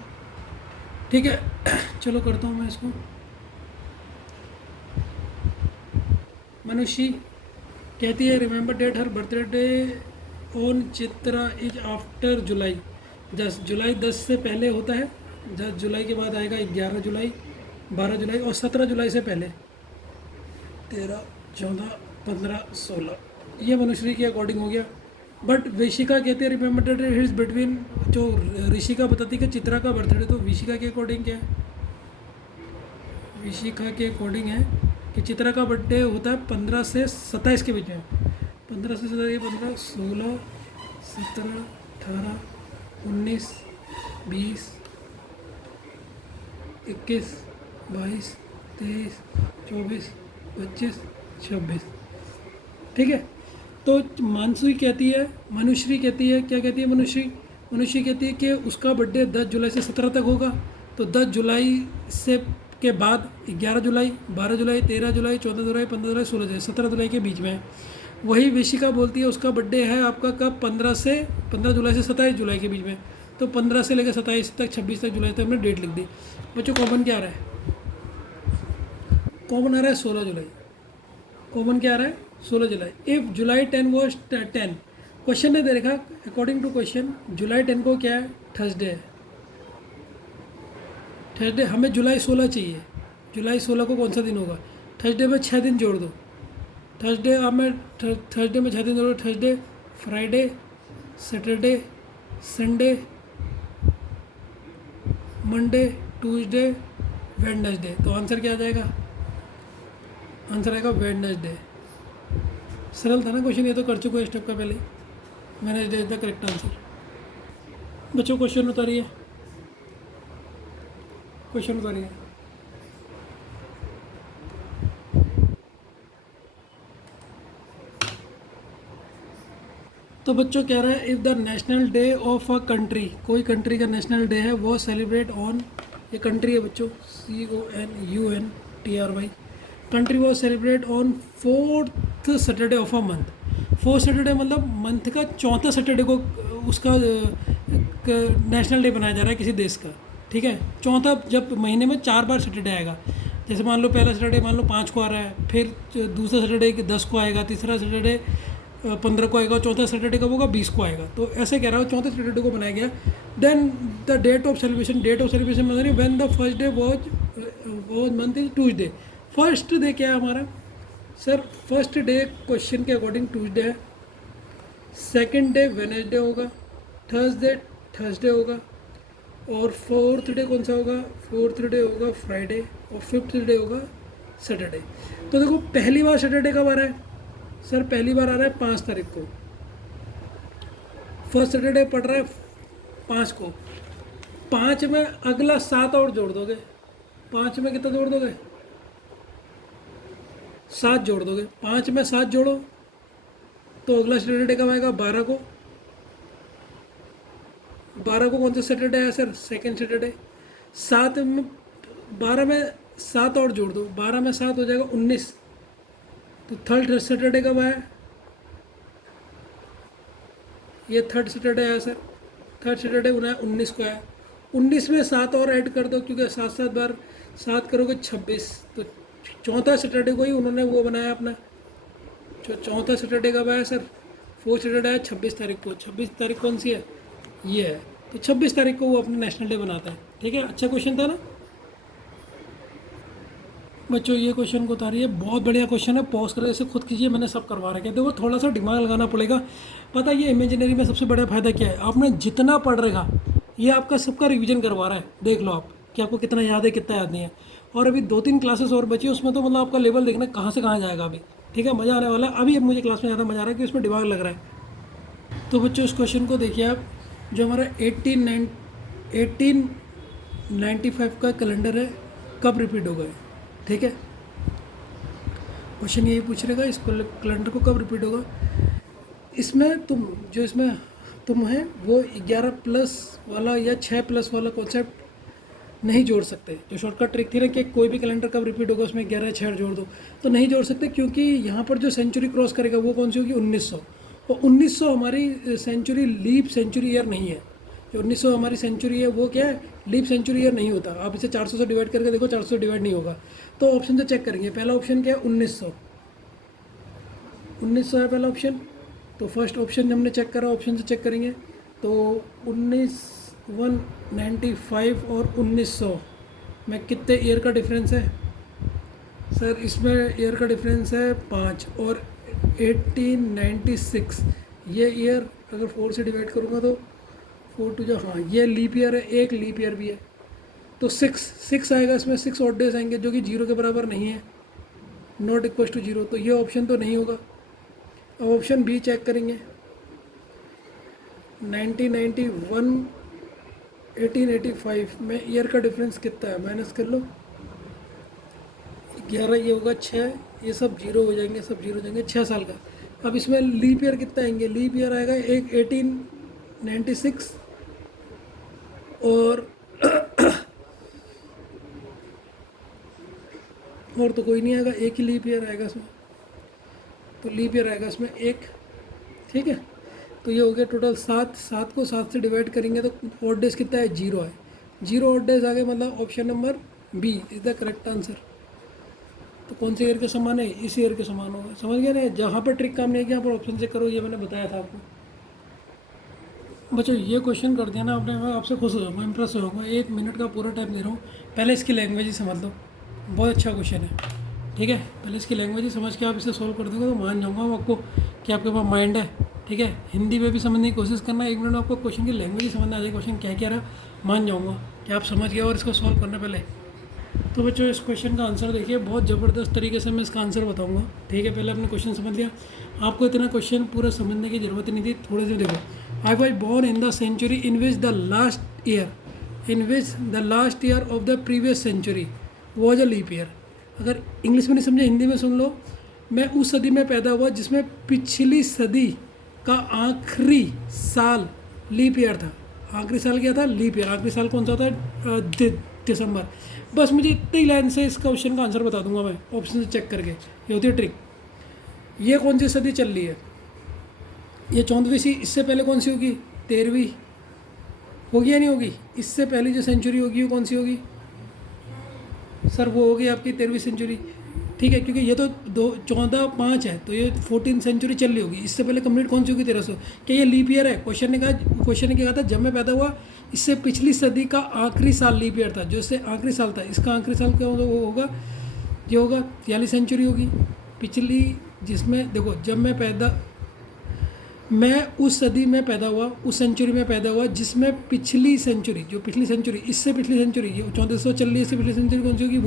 ठीक है, चलो करता हूँ मैं इसको। मनुष्य कहती है, remember date her birthday on Chitra is after July 10। जुलाई 10 से पहले होता है, 10 जुलाई के बाद आएगा 11 जुलाई, 12 जुलाई और 17 जुलाई से पहले 13, 14, 15, 16। ये मनुश्री के अकॉर्डिंग हो गया। बट विशिका कहती है, रिमेंबर डेट इज बिटवीन, जो ऋषिका बताती है कि चित्रा का बर्थडे, तो विशिका के अकॉर्डिंग क्या है, विशिका के अकॉर्डिंग है कि चित्रा का बर्थडे होता है 15 से 27 के बीच में। 15 से 27, 15, 16, 17, 18, 19, 20, 21, 22, 23, 24, 25, 26। ठीक है, तो मानसी कहती है, मनुश्री कहती है, क्या कहती है मनुश्री कहती है कि उसका बर्थडे 10 जुलाई से 17 तक होगा। तो 10 जुलाई से के बाद 11 जुलाई, 12 जुलाई, 13 जुलाई, 14 जुलाई, 15 जुलाई, 16 जुलाई, 17 जुलाई के बीच में है। वही विशिका बोलती है उसका बर्थडे है आपका कब, 15 जुलाई से 27 जुलाई के बीच में। तो 15 से लेकर 27 तक, 26 तक जुलाई तक हमने डेट लिख दी। बच्चों कॉमन क्या आ रहा है? कॉमन आ रहा है 16 जुलाई। कॉमन क्या आ रहा है? 16 जुलाई। इफ़ जुलाई 10 वॉज 10, क्वेश्चन ने दे रखा, अकॉर्डिंग टू क्वेश्चन जुलाई 10 को क्या है, थर्सडे है। थर्सडे, हमें जुलाई 16 चाहिए। जुलाई 16 को कौन सा दिन होगा? थर्सडे में 6 दिन जोड़ दो। थर्सडे हमें थर्सडे में 6 दिन जोड़ दो, Thursday, Friday, Saturday, Sunday, Monday, Tuesday, Wednesday. तो आंसर क्या आ जाएगा? आंसर आएगा वेडनेसडे। सरल था ना क्वेश्चन, ये तो कर चुके हैं स्टेप का पहले। Wednesday is the correct answer. बच्चों क्वेश्चन उतारिए, क्वेश्चन उतारिए। तो बच्चों कह रहा है, if the national day of a country, कोई कंट्री का नेशनल डे है, वो सेलिब्रेट ऑन, ये कंट्री है बच्चों, CONUNTRY, कंट्री वो celebrate on 4th Saturday of a month. 4th Saturday मतलब मंथ का 4था सैटरडे को उसका नेशनल डे बनाया जा रहा है किसी देश का। ठीक है, चौथा, जब महीने में 4 बार सैटरडे आएगा, जैसे मान लो पहला सैटरडे मान लो 5 को आ रहा है, फिर दूसरा सैटरडे 10 को आएगा, तीसरा सैटरडे 15 को आएगा, चौथा सैटरडे कब होगा, 20 को आएगा। तो ऐसे कह रहा हूँ, चौथे सैटरडे को बनाया गया। Then the date of celebration मतलब when the first day was month is Tuesday. First day क्या है हमारा? सर फर्स्ट डे क्वेश्चन के अकॉर्डिंग ट्यूसडे है। सेकंड डे वेडनेसडे होगा, थर्सडे होगा, और फोर्थ डे कौन सा होगा? फोर्थ डे होगा फ्राइडे, और फिफ्थ डे होगा सैटरडे। तो देखो पहली बार सैटरडे कब आ रहा है सर? पहली बार आ रहा है 5 तारीख को। फर्स्ट सैटरडे पड़ रहा है 5 को। 5 में अगला 7 और जोड़ दोगे। 5 में कितना जोड़ दोगे? 7 जोड़ दोगे। 5 में 7 जोड़ो तो अगला सैटरडे कब आएगा? 12 को। 12 को कौन सा सैटरडे है सर? Second Saturday. 7 में 12 में 7 और जोड़ दो, 12 में 7 हो जाएगा 19। तो थर्ड सैटरडे कब आया? ये थर्ड सैटरडे आया सर। थर्ड सैटरडे 19 को आया। 19 में 7 और ऐड कर दो, क्योंकि 7 बार 7 करोगे 26। तो चौथा सैटरडे को ही उन्होंने वो बनाया अपना। चौथा सैटरडे कब आया सर? फोर्थ सैटरडे आया 26 तारीख को। 26 तारीख कौन सी है? ये है। तो 26 तारीख को वो अपना नेशनल डे बनाता है। ठीक है, अच्छा क्वेश्चन था ना बच्चों? ये क्वेश्चन को उतारिए, बहुत बढ़िया क्वेश्चन है। पॉज करके इसे खुद कीजिए, मैंने सब करवा रखा है। देखो थोड़ा सा दिमाग लगाना पड़ेगा। पता है ये इमेजिनरी में सबसे बड़ा फ़ायदा क्या है? आपने जितना पढ़ रहेगा ये आपका सबका रिवीजन करवा रहा है। देख लो आप कि आपको कितना याद है, कितना याद नहीं है। और अभी 2-3 क्लासेस और बची, उसमें तो मतलब आपका लेवल देखना कहाँ से कहाँ जाएगा अभी। ठीक है, मज़ा आने वाला है। अभी मुझे क्लास में ज़्यादा मज़ा आ रहा है कि उसमें दिमाग लग रहा है। तो बच्चों इस क्वेश्चन को देखिए आप। जो हमारा 1895 का कैलेंडर है कब रिपीट होगा? ठीक है, क्वेश्चन यही पूछ रहेगा इस कैलेंडर को कब रिपीट होगा। इसमें तुम है वो 11+ वाला या 6+ वाला कॉन्सेप्ट नहीं जोड़ सकते। जो शॉर्टकट ट्रिक थी ना कि कोई भी कैलेंडर कब रिपीट होगा उसमें 11 या 6 जोड़ दो, तो नहीं जोड़ सकते, क्योंकि यहाँ पर जो सेंचुरी क्रॉस करेगा वो कौन सी होगी? 1900। और 1900 हमारी सेंचुरी लीप सेंचुरी ईयर नहीं है। जो 1900 हमारी सेंचुरी है वो क्या है? लीप सेंचुरी ईयर नहीं होता। आप इसे 400 से डिवाइड करके देखो, 400 से डिवाइड नहीं होगा। तो ऑप्शन से चेक करेंगे। पहला ऑप्शन क्या है? 1900। 1900 है पहला ऑप्शन। तो फर्स्ट ऑप्शन हमने चेक करा, ऑप्शन से चेक करेंगे तो 195 और 1900 में कितने ईयर का डिफरेंस है सर? इसमें ईयर का डिफरेंस है 5। और 1896 ये ईयर अगर 4 से डिवाइड करूँगा तो 4 टू जो, हाँ ये लीप ईयर है, एक लीप ईयर भी है। तो 6 आएगा इसमें। 6 ऑड डेज आएंगे जो कि 0 के बराबर नहीं है, नॉट इक्वल टू 0। तो ये ऑप्शन तो नहीं होगा। अब ऑप्शन बी चेक करेंगे। 1991 1885 में ईयर का डिफरेंस कितना है? माइनस कर लो। 11 ये होगा, 6 ये सब 0 हो जाएंगे, सब 0 हो जाएंगे। 6 साल का। अब इसमें लीप ईयर कितना आएंगे? लीप ईयर आएगा एक 1896 और तो कोई नहीं आएगा, एक ही लीप ईयर आएगा इसमें। तो लीप ईयर आएगा इसमें एक। ठीक है, तो ये हो गया टोटल 7। 7 को 7 से डिवाइड करेंगे तो ऑड डेज कितना है? 0 है। 0 ऑड डेज आ गए, मतलब option number B is the correct answer. तो कौन से ईयर के समान है? इस ईयर के समान होगा। समझ गया ना? जहाँ पर ट्रिक काम नहीं किया यहाँ पर ऑप्शन चेक करो, ये मैंने बताया था आपको। बच्चों ये क्वेश्चन कर दिया ना आपने, मैं आपसे खुश हो जाऊँगा, इंप्रेस हो जाऊँगा। 1 मिनट का पूरा टाइम दे रहा हूँ। पहले इसकी लैंग्वेज ही समझ लो, बहुत अच्छा क्वेश्चन है। ठीक है, पहले इसकी लैंग्वेज ही समझ के आप इसे सॉल्व कर दोगे तो मान जाऊँगा मैं आपको कि आपके पास माइंड है। ठीक है, हिंदी में भी समझने की कोशिश करना। 1 मिनट में आपको क्वेश्चन की लैंग्वेज ही समझना आ जाए, क्वेश्चन क्या क्या रहा, मान जाऊँगा कि आप समझ गए और इसको सॉल्व करने पहले। तो बच्चों इस क्वेश्चन का आंसर देखिए, बहुत ज़बरदस्त तरीके से मैं इसका आंसर बताऊँगा। ठीक है, पहले आपने क्वेश्चन समझ लिया। आपको इतना क्वेश्चन पूरा समझने की ज़रूरत नहीं थी, थोड़े से देखो। I was born in the century in which the last year of the previous century was a leap year. अगर इंग्लिश में नहीं समझे हिंदी में सुन लो। मैं उस सदी में पैदा हुआ जिसमें पिछली सदी का आखिरी साल लीप ईयर था। आखिरी साल क्या था? Leap year. आखिरी साल कौन सा था? दिसंबर। बस मुझे इतनी लाइन से इस क्वेश्चन का आंसर बता दूंगा मैं, ऑप्शन से चेक करके। ये होती है ट्रिक। ये कौन सी सदी चल रही है? ये 14वीं सी। इससे पहले कौन सी होगी? 13वीं होगी या नहीं होगी? इससे पहले जो सेंचुरी होगी वो कौन सी होगी सर? वो होगी आपकी 13वीं सेंचुरी। ठीक है, क्योंकि ये तो 14/5 है, तो ये 14 सेंचुरी चल रही होगी। इससे पहले कंप्लीट कौन सी होगी? 1300। क्या ये लीप ईयर है? क्वेश्चन ने क्या कहा था? जब मैं पैदा हुआ इससे पिछली सदी का आखिरी साल लीप ईयर था, जो इससे आखिरी साल था। इसका आखिरी साल क्या होगा? वो होगा ये होगा 43 सेंचुरी होगी पिछली, जिसमें देखो जब मैं उस सदी में पैदा हुआ, उस सेंचुरी में पैदा हुआ जिसमें पिछली सेंचुरी, जो पिछली सेंचुरी, इससे पिछली सेंचुरी, ये 1400 चल रही है, इससे पिछली सेंचुरी कौन सी होगी,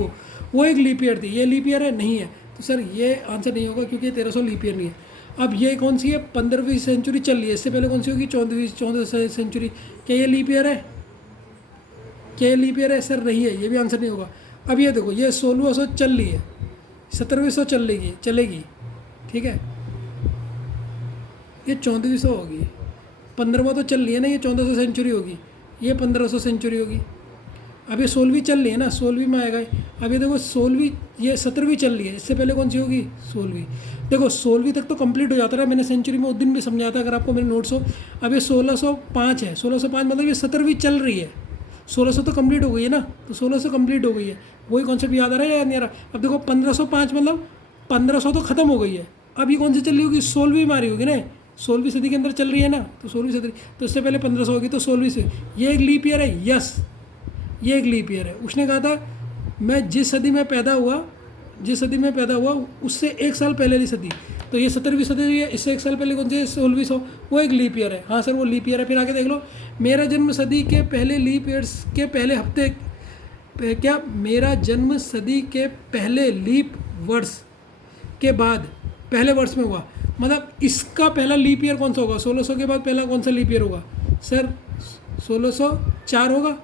वो एक लीप ईयर थी। ये लीप ईयर है? नहीं है। तो सर ये आंसर नहीं होगा क्योंकि 1300 लीप ईयर नहीं है। अब ये कौन सी है, 15वीं सेंचुरी चल रही है, इससे पहले कौन सी होगी, 14वीं सेंचुरी। क्या ये लीप ईयर है? क्या ये लीप ईयर है? सर नहीं है, ये भी आंसर नहीं होगा। अब ये देखो, ये 1600 चल रही है, 1700 चलेगी, ठीक है, ये 1400 होगी, 15वां तो चल रही है ना, ये 1400 सेंचुरी होगी, ये 1500 सेंचुरी होगी। अब ये 16वीं चल रही है ना, 16वीं में आएगा। अब ये देखो 16वीं, ये 17वीं चल रही है, इससे पहले कौन सी होगी, 16वीं। देखो 16वीं तक तो कंप्लीट हो जाता है, मैंने सेंचुरी में उस दिन भी समझाया था, अगर आपको मेरे नोट्स हो। अब ये 1605 है, 1605 मतलब ये 17वीं चल रही है, 1600 तो कंप्लीट हो गई है ना, तो 1600 कंप्लीट हो गई है। वही कॉन्सेप्ट याद आ रहा है या नहीं आ रहा? अब देखो 1505 मतलब 1500 तो खत्म हो गई है, अब ये कौन सी चल रही होगी, 16वीं मारी होगी ना, 16वीं सदी के अंदर चल रही है ना, तो 16वीं सदी, तो इससे पहले 1500 होगी, तो 16वीं से ये एक लीप ईयर है। यस, ये एक लीप ईयर है। उसने कहा था मैं जिस सदी में पैदा हुआ उससे एक साल पहले की सदी, तो ये 17वीं सदी है, इससे एक साल पहले कौन सी, 1600, वो एक लीप ईयर है। हाँ सर वो लीप ईयर है। फिर आगे देख लो, मेरा जन्म सदी के पहले लीप ईयर्स के पहले हफ्ते, क्या मेरा जन्म सदी के पहले लीप वर्ष के बाद पहले वर्ष में हुआ, मतलब इसका पहला लीप ईयर कौन सा होगा, 1600 के बाद पहला कौन सा लीप ईयर होगा? सर 1604 होगा,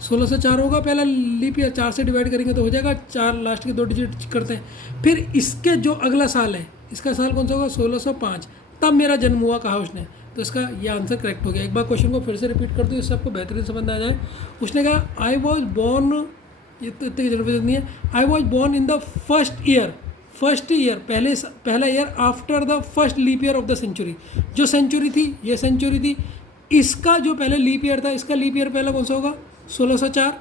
1604 होगा पहला लीप ईयर। 4 से डिवाइड करेंगे तो हो जाएगा 4, लास्ट के 2 डिजिट करते हैं। फिर इसके जो अगला साल है, इसका साल कौन सा होगा, 1605, तब मेरा जन्म हुआ, कहा उसने। तो इसका ये आंसर करेक्ट हो गया। एक बार क्वेश्चन को फिर से रिपीट कर दूँ, इससे आपको बेहतरीन समझ आ जाए। उसने कहा आई वॉज बॉर्न, ये तो इतनी जरूरत नहीं है, I was born in the first year, पहला year after the first leap year of the century. जो सेंचुरी थी, ये सेंचुरी थी, इसका जो पहले लीप ईयर था, इसका लीप ईयर पहला कौन सा होगा, 1604।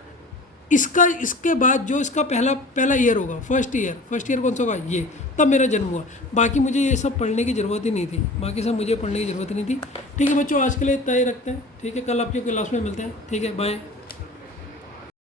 इसके बाद जो इसका पहला ईयर होगा, फर्स्ट ईयर कौन सा होगा, ये, तब मेरा जन्म हुआ। बाकी मुझे ये सब पढ़ने की ज़रूरत ही नहीं थी, बाकी सब मुझे पढ़ने की ज़रूरत नहीं थी। ठीक है बच्चों, आज के लिए इतना ही रखते हैं। ठीक है, कल आपके क्लास में मिलते हैं। ठीक है, बाय।